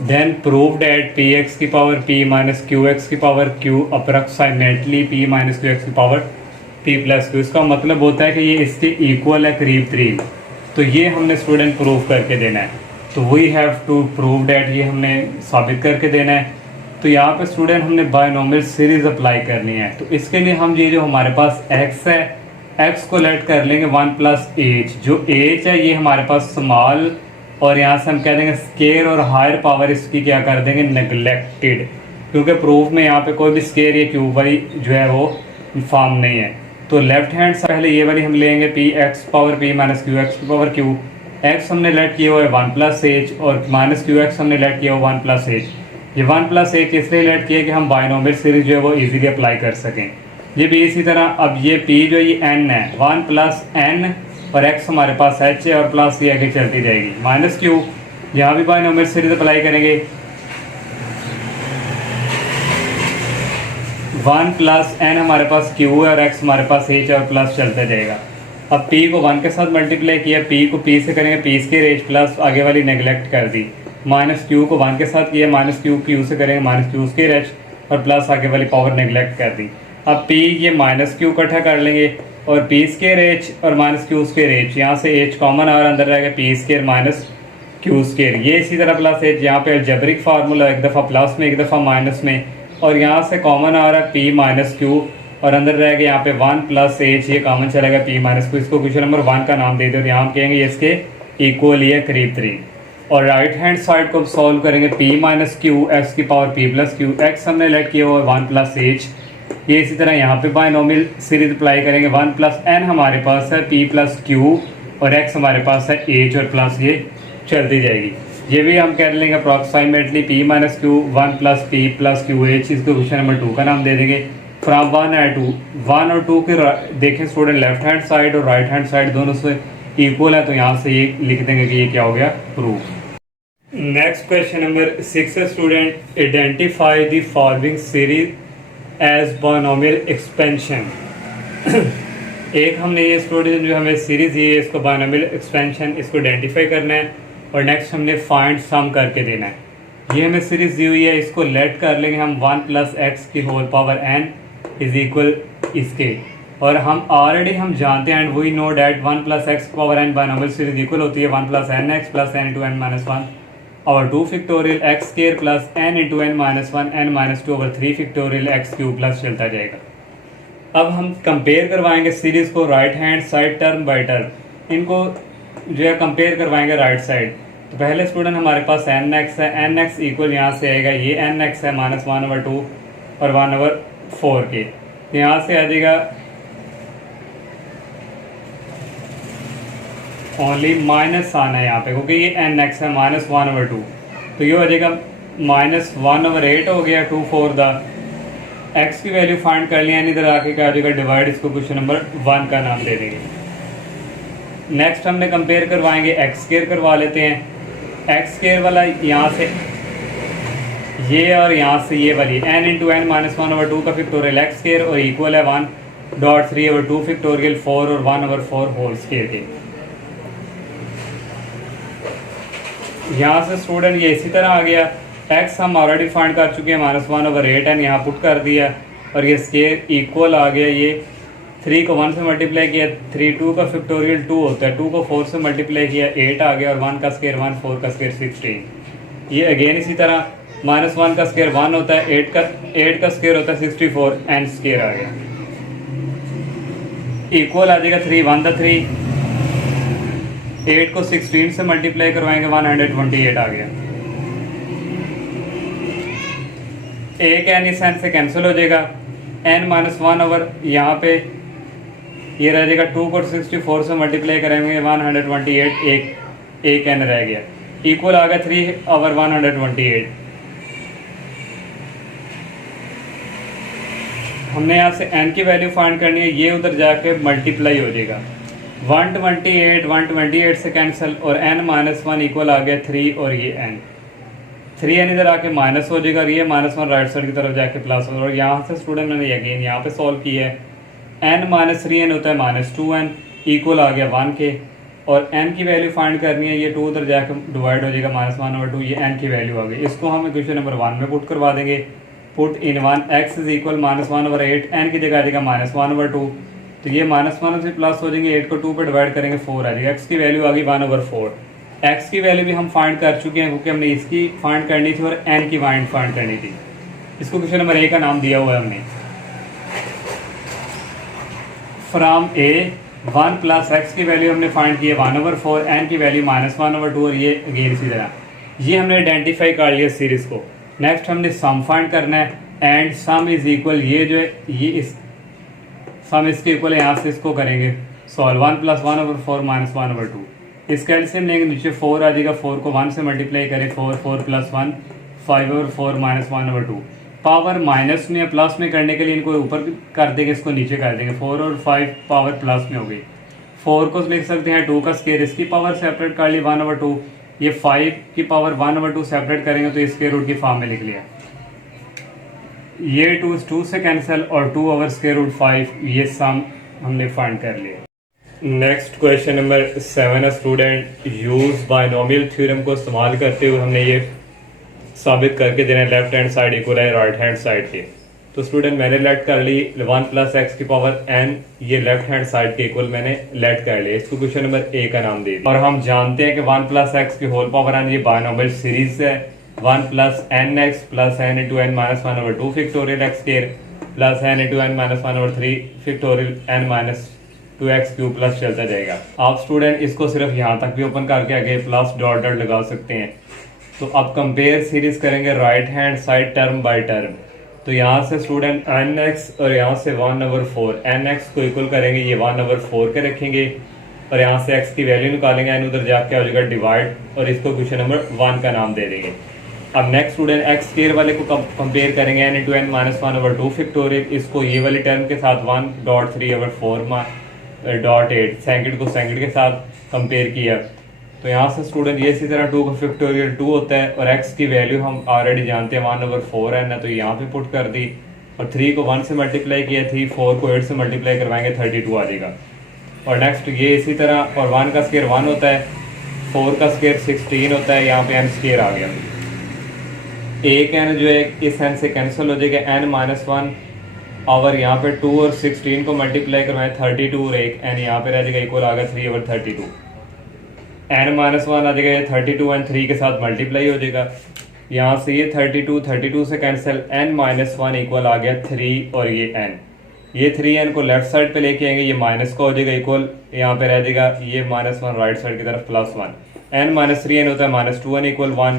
देन प्रूव डेट px की पावर p माइनस qx की power q approximately p minus qx की पावर p प्लस q, इसका मतलब होता है कि ये इसके इक्वल है करीब 3, तो ये हमने स्टूडेंट प्रूव करके देना है, तो we have to prove that, ये हमने साबित करके देना है। तो यहाँ पे स्टूडेंट हमने बायनोमियल सीरीज अप्लाई करनी है, तो इसके लिए हम ये जो हमारे पास x है, x को लेट कर लेंगे 1 प्लस h, जो h है ये हमारे पास स्मॉल और यहाँ से हम कह देंगे स्केयर और हायर पावर इसकी क्या कर देंगे, नेग्लेक्टेड, क्योंकि प्रूफ में यहाँ पे कोई भी स्केयर या क्यूब वाली जो है वो फॉर्म नहीं है। तो लेफ्ट हैंड से पहले ये वाली हम लेंगे P x power P minus Q x power Q. X हमने लेट किया हुआ है 1 प्लस एच और माइनस क्यू एक्स हमने लेट किया हुआ 1 प्लस एच। ये 1 प्लस एच इसलिए लेट किया कि हम बायनोमियल सीरीज जो है वो इजीली अप्लाई कर सकें। ये भी इसी तरह, अब ये पी जो ये एन है 1 प्लस एन और एक्स हमारे पास एच है और प्लस ये आगे चलती जाएगी माइनस क्यू, यहाँ भी बायनोमियल सीरीज अप्लाई करेंगे 1 प्लस एन हमारे पास क्यू है और एक्स हमारे पास एच और प्लस चलता जाएगा। अब p को 1 के साथ मल्टीप्लाई किया, p को p से करेंगे p स्क्वायर एच प्लस आगे वाली नेग्लेक्ट कर दी, माइनस q को 1 के साथ किया, माइनस q से करेंगे माइनस क्यू स्क्वायर एच और प्लस आगे वाली पावर नेग्लेक्ट कर दी। अब p ये माइनस क्यू इकट्ठा कर लेंगे और p स्क्वायर एच और माइनस क्यू स्क्वायर एच, यहाँ से h कॉमन और अंदर रहेगा p square minus Q square, ये इसी तरह प्लस एच, यहाँ पे अलजेब्रिक फार्मूला एक दफ़ा प्लस में एक दफ़ा माइनस में, और यहाँ से कॉमन आ रहा है p माइनस क्यू और अंदर रहेगा यहाँ पे 1 प्लस एच, ये कॉमन चलेगा p माइनस क्यू, इसको क्वेश्चन नंबर 1 का नाम दे दो, यहाँ हम कहेंगे इसके इक्वल ही है करीब तरीन। और राइट हैंड साइड को सॉल्व करेंगे p माइनस क्यू एक्स की power p plus Q, x हमने लेट किया हुआ 1 प्लस एच, ये इसी तरह यहाँ पे बायनोमियल सीरीज अप्लाई करेंगे 1 प्लस एन हमारे पास है p प्लस क्यू और x हमारे पास है एच और प्लस ये चलती जाएगी। ये भी हम कह लेंगे approximately p minus Q 1 plus Q H, इसको क्वेश्चन नंबर 2 का नाम दे देंगे। फ्रॉम 1 एंड 2, 1 और 2 के देखें स्टूडेंट लेफ्ट हैंड साइड और राइट हैंड साइड दोनों से इक्वल है, तो यहाँ से ये लिख देंगे कि ये क्या हो गया, प्रूफ। नेक्स्ट क्वेश्चन नंबर 6 है student, identify the following series as binomial expansion. एक हमने ये स्टूडेंट जो हमें सीरीज है इसको बायनोमियल एक्सपेंशन इसको आइडेंटिफाई करना है और नेक्स्ट हमने फाइंड सम करके देना है। ये हमें सीरीज दी हुई है, इसको लेट कर लेंगे हम 1 प्लस एक्स की whole power n is equal इसके, और हम ऑलरेडी हम जानते हैं and we know that 1 plus X power n binomial series equal होती है 1 plus N X plus N into N minus 1 और 2 factorial X square plus N into N minus 1 N minus 2 over 3 factorial X cube plus चलता जाएगा। अब हम कंपेयर करवाएंगे सीरीज को right hand side term by term, इनको जो है कंपेयर करवाएंगे राइट साइड। तो पहले स्टूडेंट हमारे पास एन एक्स है, एन एक्स इक्वल यहाँ से आएगा ये एन एक्स है माइनस 1 ओवर 2 और 1 ओवर 4 के, तो यहाँ से आ जाएगा ओनली माइनस आना है यहाँ पे क्योंकि ये एन एक्स है माइनस 1 ओवर 2, तो ये हो जाएगा माइनस 1 ओवर 8 हो गया 2 4 द एक्स की वैल्यू फाइंड कर लिया, इधर आके क्या आ जाएगा डिवाइड, इसको क्वेश्चन नंबर 1 का नाम दे देंगे। नेक्स्ट हमने कंपेयर करवाएंगे एक्स स्क्वायर करवा लेते हैं, एक्स स्क्वायर वाला यहाँ से ये और यहाँ से ये वाली N into N minus 1 over 2 का फैक्टोरियल एक्स स्क्वायर और इक्वल है 1.3 ओवर 2 फैक्टोरियल 4 और 1 ओवर 4 होल स्क्वायर के। यहाँ से स्टूडेंट ये इसी तरह आ गया, एक्स हम ऑलरेडी फाइंड कर चुके हैं माइनस 1 ओवर 8 एन यहाँ पुट कर दिया और ये स्क्वायर इक्वल आ गया, ये 3 को 1 से मल्टीप्लाई किया 3, 2 का फैक्टोरियल 2 होता है, 2 को 4 से मल्टीप्लाई किया 8 आ गया और 1 का स्क्वायर 1, 4 का स्क्वायर 16। ये अगेन इसी तरह माइनस 1 का स्क्वायर 1 होता है, 8 का स्क्वायर होता है 64 एन स्क्वायर आ गया, इक्वल आ जाएगा 3, 1 का 3, 8 को 16 से मल्टीप्लाई करवाएंगे 128 आ गया, एक एन इस एन से कैंसिल हो जाएगा, एन माइनस 1 ओवर यहाँ पे ये रह जाएगा 2 को 64 से मल्टीप्लाई करेंगे 128, एक एन रह गया, इक्वल आ गया 3 ओवर 128। हमने यहाँ से n की वैल्यू फाइंड करनी है, ये उधर जाके मल्टीप्लाई हो जाएगा 128 से कैंसिल और n माइनस 1 इक्वल आ गया 3 और ये n 3n इधर आके माइनस हो जाएगा और ये माइनस 1 राइट साइड की तरफ जाके प्लस होगा और यहाँ से स्टूडेंट मैंने अगेन यहाँ पे सॉल्व किया है, n माइनस 3n होता है माइनस 2n इक्वल आ गया 1 के और n की वैल्यू फाइंड करनी है, ये 2 उधर जाके डिवाइड हो जाएगा माइनस 1 ओवर 2, ये n की वैल्यू आ गई, इसको हम इक्वेशन नंबर 1 में पुट करवा देंगे, put in 1 x is equal minus 1 over 8, n की जगह आ जाएगा माइनस 1 ओवर 2, तो ये माइनस 1 से प्लस हो जाएंगे, 8 को 2 पे डिवाइड करेंगे 4 आ जाएगा, x की वैल्यू आ गई 1 ओवर 4। x की वैल्यू भी हम फाइंड कर चुके हैं क्योंकि हमने इसकी फाइंड करनी थी और n की फाइंड करनी थी, इसको क्वेश्चन नंबर 1 का नाम दिया हुआ है हमने। From a one plus X की वैल्यू हमने फाइंड की है 1/4, एन की वैल्यू -1/2 और ये अगेन इसी तरह। ये हमने आइडेंटिफाई कर लिया सीरीज को। नेक्स्ट हमने सम फाइंड करना है एंड सम इज इक्वल, ये जो है ये इस सम इसके इक्वल है, यहाँ से इसको करेंगे सॉल्व 1 + 1/4 -1/2। इसका एलसीएम लेंगे, नीचे 4 आ जाएगा, 4 को 1 से मल्टीप्लाई करें 4 + 1 5/4 -1/2। पावर माइनस में या प्लस में करने के लिए इनको ऊपर कर देंगे, इसको नीचे कर देंगे। 4 और 5 पावर प्लस में हो गई। 4 को लिख सकते हैं 2 का स्केयर, इसकी पावर सेपरेट कर ली 1/2। ये 5 की पावर 1/2 सेपरेट करेंगे तो स्केयर रूट की फॉर्म में लिख लिया। ये 2 2 से कैंसिल और 2/√5, ये सम हमने फाइंड कर लिया। Next question number 7 student, use binomial theorem को इस्तेमाल करते हुए हमने ये साबित करके देना लेफ्ट हैंड साइड इक्वल है राइट हैंड साइड के। तो स्टूडेंट मैंने लेट कर ली 1 + x की पावर n, ये लेफ्ट हैंड साइड के इक्वल मैंने लेट कर लिया। इसको क्वेश्चन नंबर A का नाम दे दिया। और हम जानते हैं कि 1 + x की होल पावर n ये बायनोमियल सीरीज है। 1 + nx + n × n - 1/2 factorial x square plus n × n - 1/3 factorial n - 2x³ plus चलता जाएगा। आप स्टूडेंट इसको सिर्फ यहाँ तक भी ओपन करके आगे प्लस डॉट डॉट लगा सकते हैं। तो अब कंपेयर सीरीज करेंगे right hand side term by term. तो यहाँ से स्टूडेंट nx और यहाँ से 1/4, nx को इक्वल करेंगे, ये 1/4 के रखेंगे और यहाँ से x की वैल्यू निकालेंगे, n उधर जाके हो जाएगा डिवाइड और इसको क्वेश्चन नंबर 1 का नाम दे देंगे। अब नेक्स्ट स्टूडेंट x स्क्वायर वाले को कंपेयर करेंगे n × n - 1/2 फैक्टोरियल, इसको ये वाली टर्म के साथ 1.3/4 सेकंड को सेकंड के साथ कंपेयर किया। तो यहाँ से स्टूडेंट ये इसी तरह 2 का फैक्टोरियल 2 होता है और x की वैल्यू हम ऑलरेडी जानते हैं 1/4 है ना, तो यहाँ पे पुट कर दी और 3 को 1 से मल्टीप्लाई किया, 3 4 को 8 से मल्टीप्लाई करवाएंगे 32 आ जाएगा। और नेक्स्ट ये इसी तरह, और 1 का स्क्वायर 1 होता है, 4 का स्क्वायर 16 होता है, यहाँ पे n स्क्वायर आ गया। एक n जो है इस n से कैंसिल हो जाएगा, n - 1 और यहाँ पे 2 और 16 को मल्टीप्लाई करवाएं 32 और एक n यहाँ पे रह जाएगा, इक्वल आ गया 3/32। n - 1 आ जाएगा, 32 एंड 3 के साथ मल्टीप्लाई हो जाएगा। यहाँ से ये 32 से कैंसिल, n - 1 इक्वल आ गया 3 और ये n, ये 3n को लेफ्ट साइड पे लेके आएंगे, ये माइनस का हो जाएगा इक्वल, यहाँ पे रह जाएगा ये -1 राइट साइड की तरफ +1, n - 3n होता है -2n इक्वल 1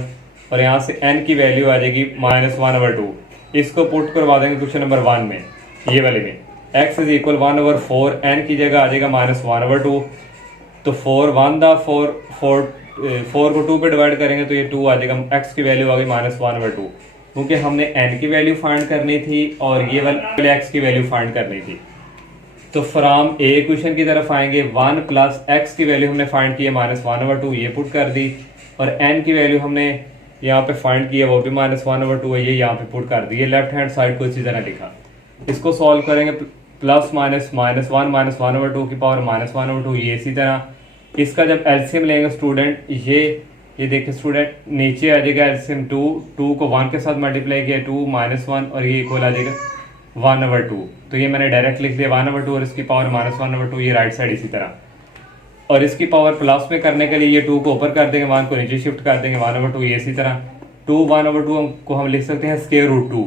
और यहाँ से n की वैल्यू आ जाएगी -1/2। इसको पुट करवा देंगे क्वेश्चन नंबर 1 में, ये वाले में x इज इक्वल 1/4, n की जगह आ जाएगा -1/2। तो 4 1 दा 4 को 2 पे डिवाइड करेंगे तो ये 2 आ जाएगा, x की वैल्यू आ गई -1/2, क्योंकि हमने n की वैल्यू फाइंड करनी थी और ये वाले x की वैल्यू फाइंड करनी थी। तो फ्रॉम ए इक्वेशन की तरफ आएंगे, 1 + x की वैल्यू हमने फाइंड की है -1/2, ये पुट कर दी और n की वैल्यू हमने यहाँ पे फाइंड किया, वो भी -1/2 है, ये यहाँ पे पुट कर दी। ये लेफ्ट हैंड साइड को इसी तरह लिखा। इसको सॉल्व करेंगे, प्लस माइनस -1 -1/2 की पावर -1/2, ये इसी तरह। इसका जब एलसीएम लेंगे स्टूडेंट, ये देखिए स्टूडेंट, नीचे आ जाएगा एलसीएम 2 को 1 के साथ मल्टीप्लाई किया 2 -1 और ये इक्वल आ जाएगा 1/2। तो ये मैंने डायरेक्ट लिख दिया 1/2 और इसकी पावर -1/2, ये राइट साइड इसी तरह। और इसकी पावर प्लस में करने के लिए ये 2 को ऊपर कर देंगे, 1 को नीचे शिफ्ट कर देंगे, 1/2 ये इसी तरह। 1/2 को हम लिख सकते हैं स्क्वायर रूट 2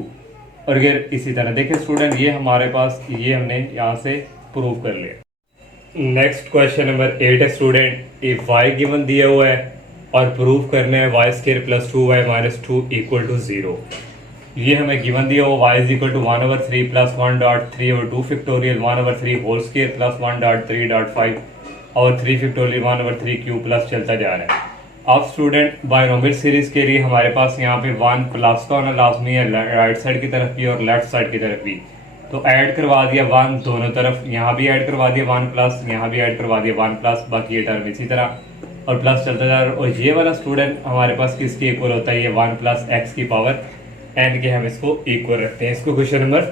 और ये इसी तरह। देखिए स्टूडेंट, ये हमारे पास, ये हमने यहाँ से प्रूव कर लिया। नेक्स्ट क्वेश्चन नंबर 8 है स्टूडेंट, इफ y गिवन दिया हुआ है और प्रूव करना है y² + 2y - 2 = 0। ये हमें गिवन दिया हुआ y = 1/3 + 1.3/2 factorial 1/3 whole square plus 1.3.5 और 3 फैक्टोरियल 1/3³ प्लस चलता जा रहा है। अब स्टूडेंट बायनोमियल सीरीज के लिए हमारे पास यहाँ पे 1 प्लस का होना लाजमी है, राइट साइड की तरफ भी और लेफ्ट साइड की तरफ भी। तो ऐड करवा दिया 1 दोनों तरफ, यहाँ भी ऐड करवा दिया 1 प्लस, यहाँ भी ऐड करवा दिया 1 प्लस, बाकी ये टर्म इसी तरह और प्लस चलता जा रहा है। और ये वाला स्टूडेंट हमारे पास किसके इक्वल होता है, ये 1 + x की पावर n के हम इसको इक्वल रखते हैं। इसको क्वेश्चन नंबर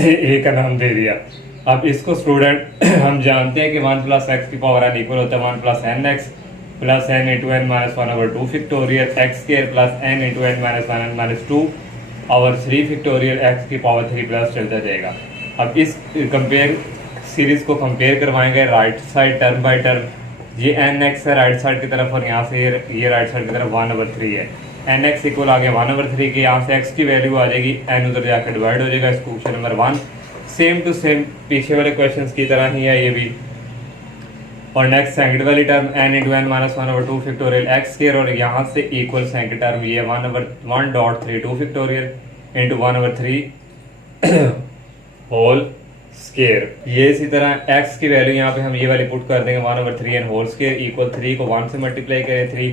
ए का नाम दे दिया। अब इसको स्टूडेंट हम जानते हैं कि 1 + x की पावर n इक्वल होता है 1 + nx + n × n - 1/2 factorial x² + n × n - 2 और 3 फैक्टोरियल x की पावर 3 प्लस चलता जाएगा। अब इस कंपेयर सीरीज को कंपेयर करवाएंगे right side term by term. ये nx है राइट साइड की तरफ और यहाँ से ये राइट साइड की तरफ 1/3 है। nx इक्वल आ गया 1/3 के, यहाँ से x की वैल्यू आ जाएगी, n उधर जाकर डिवाइड हो जाएगा। इसको question number 1 same to same पीछे वाले क्वेश्चंस की तरह ही है ये भी। और नेक्स्ट सेकंड वाली term n into N minus one over two factorial X square, और यहाँ से इक्वल सेकंड टर्म ये 1/1.32 फैक्टोरियल इंटू 1/3 होल स्केयर। ये इसी तरह x की वैल्यू यहाँ पे हम ये वाली पुट कर देंगे 1/3 एन होल स्केयर इक्वल 3 को 1 से मल्टीप्लाई करें 3,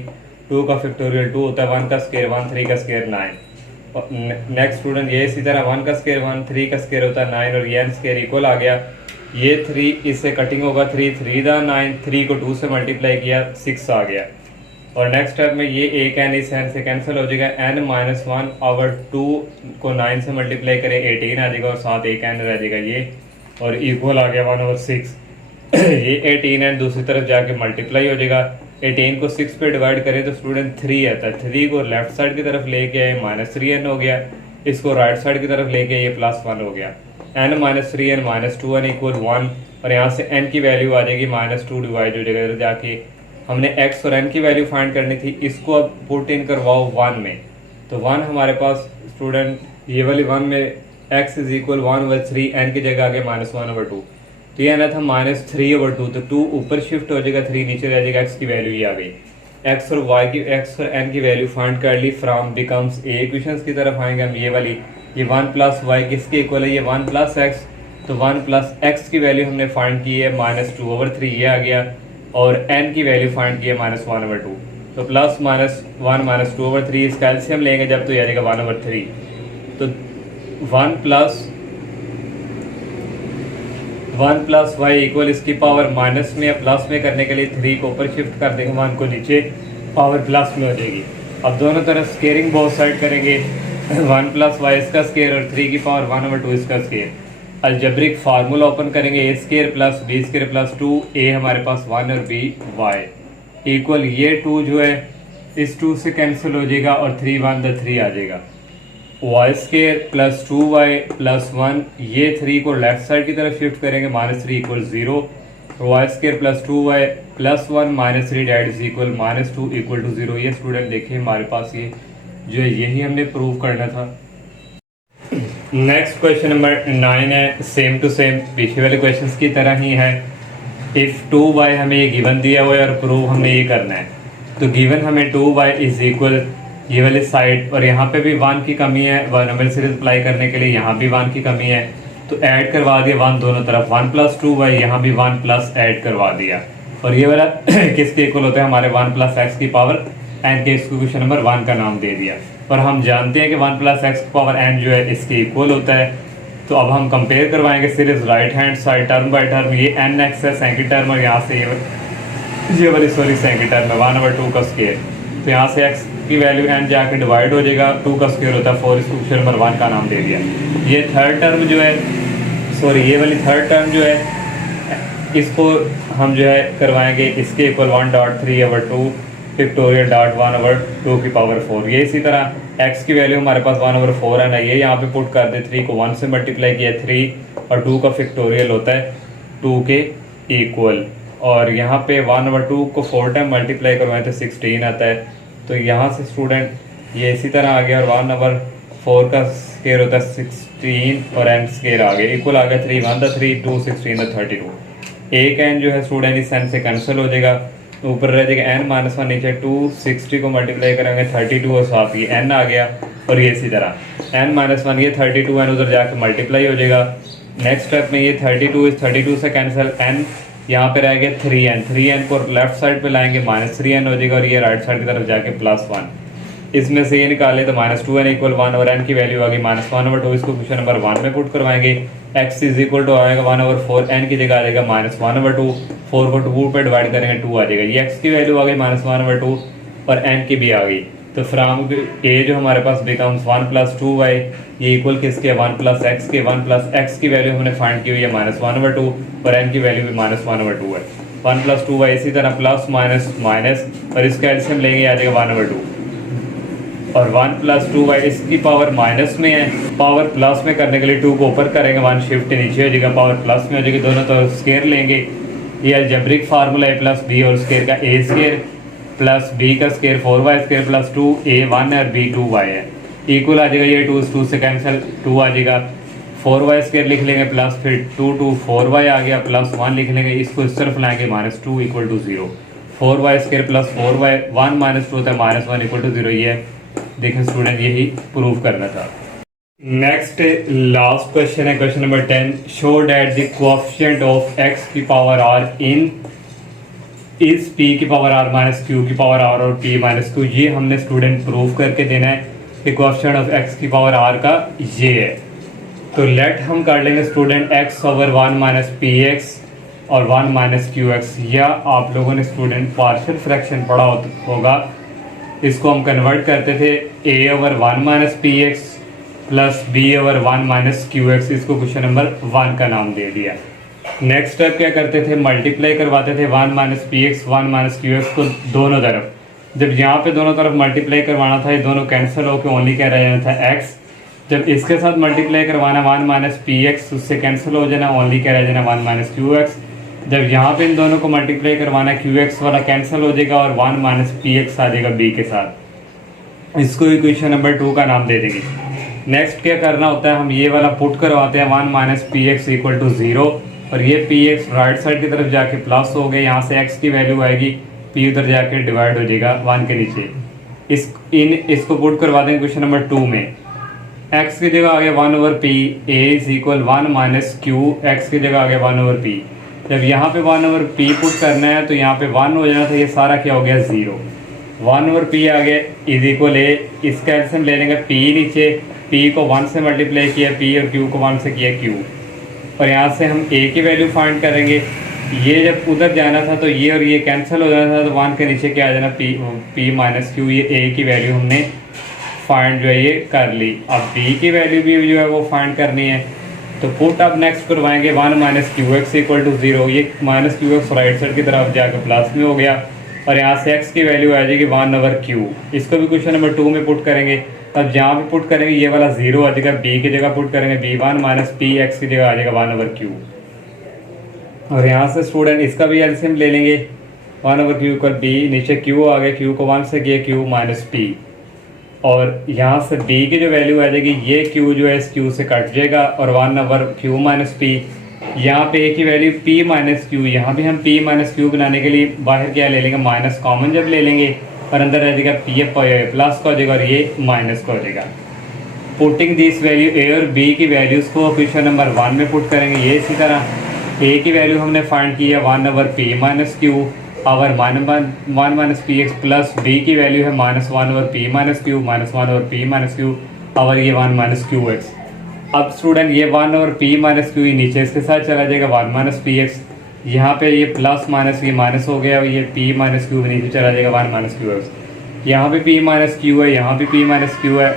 2 का फैक्टोरियल 2 होता है, 1 का स्केयर 1, 3 का स्केयर 9। नेक्स्ट स्टूडेंट ये इसी तरह 1 का स्केयर 1, 3 का स्केयर होता है 9 और ये n स्केयर इक्वल आ गया। ये 3 इससे कटिंग होगा 3 3 दा 9, 3 को 2 से मल्टीप्लाई किया 6 आ गया। और नेक्स्ट स्टेप में ये एक n इस n से कैंसिल हो जाएगा, n माइनस 1/2 को 9 से मल्टीप्लाई करें 18 आ जाएगा और साथ एक n रह जाएगा ये, और इक्वल आ गया 1/6। ये 18n दूसरी तरफ जाके मल्टीप्लाई हो जाएगा, 18 को 6 पे डिवाइड करें तो स्टूडेंट 3 आता है, 3 को लेफ्ट साइड की तरफ लेके आए -3n हो गया, इसको राइट साइड की तरफ लेके ये +1 हो गया। n minus 3n minus 2n equal 1, और यहाँ से n की वैल्यू आ जाएगी -2 डिवाइड हो जाएगा, इधर जाके हमने x और n की वैल्यू फाइंड करनी थी, इसको अब पुट इन करवाओ 1 में, तो 1 हमारे पास स्टूडेंट ये वाली 1 में x इज इक्वल 1/3, n की जगह आ गया -1/2, तो ये आना था -3/2, तो 2 ऊपर शिफ्ट हो जाएगा, 3 नीचे रह जाएगा, x की वैल्यू ये आ गई। x और n की वैल्यू फाइंड कर ली, फ्रॉम बिकम्स ए इक्वेशंस की तरफ आएंगे हम, ये वाली ये 1 + y किसके इक्वल है, ये 1 + x, तो 1 + x की वैल्यू हमने फाइंड की है -2/3 ये आ गया, और n की वैल्यू फाइंड की है -1/2, तो प्लस -1 -2/3 इसका एलसीएम लेंगे जब तो ये आ जाएगा 1/3, तो 1 + y इक्वल इसकी पावर माइनस में या प्लस में करने के लिए 3 को ऊपर शिफ्ट कर देंगे, 1 को नीचे, पावर प्लस में हो जाएगी। अब दोनों तरफ स्केयरिंग बोथ साइड करेंगे, 1 + y इसका स्केयर और 3 की पावर 1/2 इसका स्केयर। अलजेब्रिक फार्मूला ओपन करेंगे, a square plus b square plus 2, a हमारे पास 1 और b y इक्वल, ये 2 जो है इस 2 से कैंसिल हो जाएगा और 3 1 द 3 आ जाएगा, y square plus 2y plus 1, ये 3 को लेफ्ट साइड की तरफ शिफ्ट करेंगे, -3 equal 0, y square plus 2y plus 1 -3 that is equal -2 equal to 0। ये स्टूडेंट देखिए हमारे पास ये जो है यही हमने प्रूव करना था। नेक्स्ट क्वेश्चन नंबर 9 है, सेम टू सेम पिछले वाले क्वेश्चंस की तरह ही है। इफ़ 2y हमें ये गिवन दिया हुआ है और प्रूव हमें ये करना है, तो गिवन हमें 2y इज इक्वल ये वाली साइड, और यहाँ पे भी 1 की कमी है, बायनोमियल सीरीज अप्लाई करने के लिए यहाँ भी 1 की कमी है, तो ऐड करवा दिया 1 दोनों तरफ, 1 + 2y, यहाँ भी 1 प्लस ऐड करवा दिया, और ये वाला किसके इक्वल होता है, हमारे 1 + x की पावर n के इक्वेशन नंबर 1 का नाम दे दिया, और हम जानते हैं कि 1 + x की पावर n जो है इसके इक्वल होता है। तो अब हम कंपेयर करवाएंगे series right hand side term by term, ये nx है सेकंड टर्म, और यहाँ से ये वाली सॉरी सेकंड टर्म है 1/2 का स्केयर, तो यहाँ से x की वैल्यू n जाके डिवाइड हो जाएगा, 2 का स्केयर होता है 4, इस इक्वेशन नंबर 1 का नाम दे दिया। ये थर्ड टर्म जो है सॉरी ये वाली थर्ड टर्म जो है इसको हम जो है करवाएंगे इसके इक्वल 1.3/2 फैक्टोरियल डॉट 1/2 की पावर 4। ये इसी तरह x की वैल्यू हमारे पास 1/4 है ना, ये यहाँ पे पुट कर दे, 3 को 1 से मल्टीप्लाई किया 3 और 2 का फैक्टोरियल होता है 2 के इक्वल, और यहाँ पे 1/2 को 4 टाइम मल्टीप्लाई करवाएं तो 16 आता है, तो यहाँ से स्टूडेंट ये इसी तरह आ गया, और 1/4 का स्केयर होता है 16 और n स्केयर आ गया, इक्वल आ गया 3 1 द 3 2 16 द 32। एक n जो है स्टूडेंट इस n से कैंसिल हो जाएगा, ऊपर रह जाएगा n - 1, नीचे 2, 60 को मल्टीप्लाई करेंगे 32 और साथ ही n आ गया, और ये इसी तरह n - 1 ये 32n उधर जाके मल्टीप्लाई हो जाएगा। नेक्स्ट स्टेप में ये 32 इस 32 से कैंसिल, n यहाँ पे रह गया 3n को लेफ्ट साइड पे लाएंगे -3n हो जाएगा, और ये राइट साइड की तरफ जाके +1, इसमें से ये निकाले तो -2n इक्वल 1, और n की वैल्यू आ गई -1/2, इसको क्वेश्चन नंबर 1 में पुट करवाएंगे, x इज इक्वल टू आएगा 1/4, n की जगह आ जाएगा -1/2, 4 को 2 पे डिवाइड करेंगे 2 आ जाएगा, ये x की वैल्यू आ गई -1/2 और n की भी आ गई, तो फ्रॉम a जो हमारे पास बिकम्स 1 + 2y, ये इक्वल किसके 1 + x के, 1 + x की वैल्यू हमने फाइंड की हुई है -1/2 और n की वैल्यू भी -1/2 है, 1 + 2y इसी तरह प्लस माइनस माइनस, और इसका एलसीएम लेंगे आ जाएगा 1/2, और 1 + 2y इसकी पावर माइनस में है, पावर प्लस में करने के लिए 2 को ऊपर करेंगे, 1 शिफ्ट नीचे हो जाएगा, पावर प्लस में हो जाएगी, दोनों तरफ स्केयर लेंगे, ये अलजेब्रिक फार्मूला a + b और स्केयर का a स्केयर प्लस b का square 4y square plus 2a 1 है और b 2y है, इक्वल आ जाएगा, ये 2 से कैंसिल 2 आ जाएगा, 4y² लिख लेंगे प्लस फिर 4y आ गया प्लस 1 लिख लेंगे, इसको इस तरफ लाएंगे -2 equal to 0। 4y² plus 4y 1 - 2 होता है -1 इक्वल टू 0। ये देखें स्टूडेंट, यही प्रूव करना था। नेक्स्ट लास्ट क्वेश्चन है question number 10। Show that the coefficient of x की power r in is p की पावर r माइनस q की पावर r और p माइनस q। ये हमने स्टूडेंट प्रूव करके देना है कि कोएफिशिएंट ऑफ x की पावर r का ये है। तो लेट हम कर लेंगे student x over 1 minus px और 1 माइनस qx, या आप लोगों ने स्टूडेंट पार्शियल फ्रैक्शन पढ़ा होगा, इसको हम कन्वर्ट करते थे a over 1 minus px plus b over 1 minus qx। इसको क्वेश्चन नंबर 1 का नाम दे दिया। नेक्स्ट स्टेप क्या करते थे, मल्टीप्लाई करवाते थे 1 माइनस px 1 माइनस qx को दोनों तरफ। जब यहाँ पे दोनों तरफ मल्टीप्लाई करवाना था, ये दोनों कैंसिल होकर ओनली क्या रह जाना था x। जब इसके साथ मल्टीप्लाई करवाना 1 माइनस px, उससे कैंसिल हो जाना, ओनली क्या रह जाना 1 माइनस qx। जब यहाँ पे इन दोनों को मल्टीप्लाई करवाना qx वाला कैंसिल हो जाएगा और 1 माइनस px आ जाएगा b के साथ। इसको इक्वेशन नंबर 2 का नाम दे देंगे। नेक्स्ट क्या करना होता है, हम ये वाला पुट करवाते हैं 1 माइनस px इक्वल टू 0, और ये px राइट साइड की तरफ जाके प्लस हो गए, यहाँ से x की वैल्यू आएगी, p उधर जाके डिवाइड हो जाएगा 1 के नीचे। इसको पुट करवा देंगे क्वेश्चन नंबर 2 में। x की जगह आ गया 1 over p, a is equal 1 minus q, x की जगह आ गया 1 ओवर p। जब यहाँ पे 1 ओवर p पुट करना है तो यहाँ पे 1 हो जाना था, ये सारा क्या हो गया 0। 1 ओवर p आ गया इज इक्वल a, इसका एल्सियम ले लेंगे p नीचे, p को 1 से मल्टीप्लाई किया p और q को 1 से किया q, और यहाँ से हम a की वैल्यू फाइंड करेंगे। ये जब उधर जाना था तो ये और ये कैंसिल हो जाना था, तो 1 के नीचे क्या आ जाना p माइनस q। ये a की वैल्यू हमने फाइंड जो है ये कर ली। अब b की वैल्यू भी जो है वो फाइंड करनी है, तो पुट अब नेक्स्ट करवाएंगे 1 माइनस qx इक्वल टू 0। ये माइनस qx राइट साइड की तरफ जाकर प्लस में हो गया, और यहाँ से x की वैल्यू आ जाएगी 1 ओवर q। इसको भी क्वेश्चन नंबर 2 में पुट करेंगे। अब जहाँ पे पुट करेंगे ये वाला 0 आ जाएगा, b की जगह पुट करेंगे b1 माइनस p, x की जगह आ जाएगा 1 ओवर q। और यहाँ से स्टूडेंट इसका भी एलसीएम ले लेंगे, 1 ओवर q इक्वल b, नीचे q आ गया, q को 1 से किया q माइनस p, और यहाँ से b की जो वैल्यू आ जाएगी, ये q जो है इस q से कट जाएगा, और 1 ओवर q माइनस p। यहाँ पे a की वैल्यू p माइनस q, यहाँ भी हम p माइनस q बनाने के लिए बाहर क्या ले लेंगे, माइनस कॉमन जब ले लेंगे, और अंदर रह जाएगा p प्लस का हो जाएगा और ये माइनस का हो जाएगा। पुटिंग दिस वैल्यू a और b की वैल्यूज़ को क्वेश्चन नंबर 1 में पुट करेंगे। ये इसी तरह a की वैल्यू हमने फाइंड की है 1 ओवर p माइनस q और 1 minus P x, plus b की वैल्यू है -1 over p minus q, -1 over p minus q, और ये 1 माइनस क्यू एक्स। अब स्टूडेंट ये 1 ओवर p माइनस क्यू नीचे इसके साथ चला जाएगा 1 माइनस पी एक्स, यहाँ पे ये प्लस माइनस ये माइनस हो गया, और ये p माइनस क्यू नीचे चला जाएगा 1 माइनस क्यू एक्स। यहाँ पे p माइनस क्यू है, यहाँ पे p माइनस क्यू है,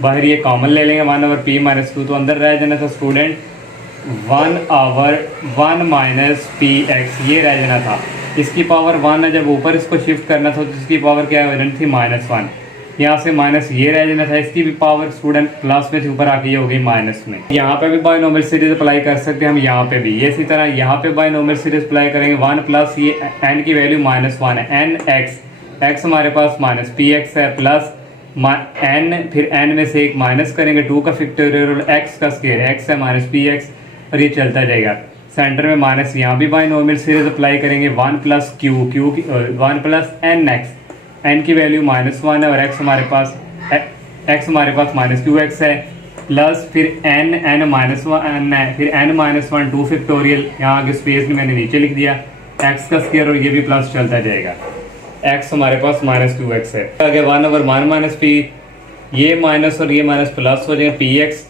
बाहर ये कॉमन ले लेंगे 1 ओवर p माइनस क्यू, तो अंदर रह जाना था student 1 over 1 minus P x, ये रह जाना था। इसकी पावर 1 है, जब ऊपर इसको शिफ्ट करना था तो इसकी पावर क्या हो जानी थी -1, यहाँ से माइनस ये रह जाना था, इसकी भी पावर स्टूडेंट प्लस में थी, ऊपर आके ये हो गई माइनस में। यहाँ पे भी बायनोमियल सीरीज अप्लाई कर सकते हैं हम, यहाँ पे भी ये इसी तरह यहाँ पे बायनोमियल सीरीज अप्लाई करेंगे। 1 प्लस ये n की वैल्यू -1 है, n x हमारे पास माइनस पी एक्स है, प्लस n, फिर n में से एक माइनस करेंगे, 2 का फैक्टोरियल, x का स्क्वायर, x है माइनस पी एक्स, और ये चलता जाएगा। सेंटर में माइनस, यहाँ भी बायनोमियल सीरीज अप्लाई करेंगे। 1 plus q 1 plus n x, n की वैल्यू -1 है, और x हमारे पास माइनस क्यू एक्स है, प्लस फिर n -1 है, फिर n -1 2 फैक्टोरियल, यहाँ आगे स्पेस में मैंने नीचे लिख दिया, x का स्क्वायर, और ये भी प्लस चलता जाएगा। x हमारे पास माइनस क्यू एक्स है, आगे 1 ओवर 1 माइनस पी, ये माइनस और ये माइनस प्लस हो जाएगा पी एक्स।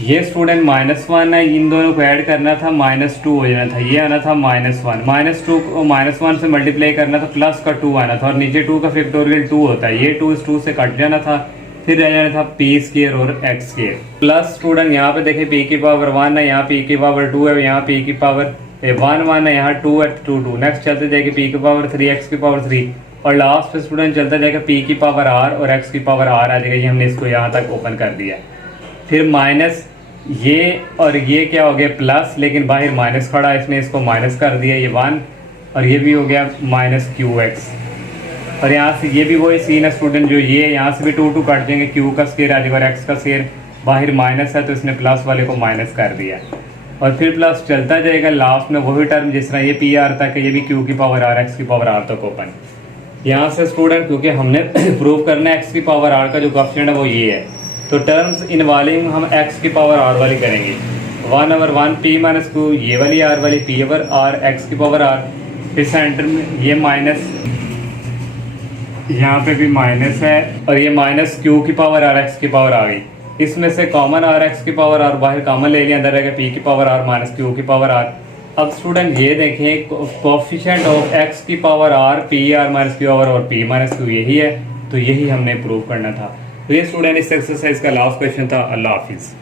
ये स्टूडेंट -1 है, इन दोनों को ऐड करना था, -2 हो जाना था, ये आना था -1, -2 को -1 से मल्टीप्लाई करना था, प्लस का 2 आना था, और नीचे 2 का फैक्टोरियल 2 होता है, ये 2 इस 2 से कट जाना था, फिर रह जाना था पी स्क्वायर और एक्स स्क्वायर। प्लस स्टूडेंट यहाँ पे देखिए p की पावर 1 है, यहाँ p की पावर 2 है, यहाँ p की पावर 1 है, यहाँ 2 है, 2 नेक्स्ट चलते जाएगी p की पावर 3, x की पावर 3, और लास्ट पे स्टूडेंट चलता जाएगा p की पावर r और x की पावर r आ जाएगा। ये हमने इसको यहाँ तक ओपन कर दिया, फिर माइनस ये और ये क्या हो गया प्लस, लेकिन बाहर माइनस खड़ा है, इसमें इसको माइनस कर दिया, ये 1, और ये भी हो गया माइनस क्यू एक्स, और यहाँ से ये भी वही सीन है स्टूडेंट, जो ये यहाँ से भी 2 कट देंगे, क्यू का स्क्वायर आ जाएगा और एक्स का स्क्वायर, बाहर माइनस है तो इसने प्लस वाले को माइनस कर दिया और फिर प्लस चलता जाएगा। लास्ट में वही टर्म जिस तरह ये पी आर तक है, ये भी क्यू की पावर आर एक्स की पावर आर तक ओपन। यहाँ से स्टूडेंट क्योंकि हमने प्रूव करना है एक्स की पावर आर का जो कोएफिशिएंट है वो ये है, तो टर्म्स इन्वॉल्विंग हम एक्स की पावर आर वाली करेंगे। 1/1 पी माइनस क्यू, ये वाली आर वाली पी ओवर आर एक्स की पावर आर, फिर सेंटर में ये माइनस, यहाँ पे भी माइनस है और ये माइनस क्यू की पावर आर एक्स की पावर आ गई। इसमें से कॉमन आर एक्स की पावर आर बाहर कॉमन ले लिया, अंदर रहेगा पी की पावर आर माइनस क्यू की पावर आर। अब स्टूडेंट ये देखें कोएफिशिएंट ऑफ एक्स की power R P R minus Q over और पी माइनस क्यू यही है, तो यही हमने प्रूव करना था। तो ये स्टूडेंट इस एक्सरसाइज का लास्ट क्वेश्चन था। अल्लाह हाफिज़।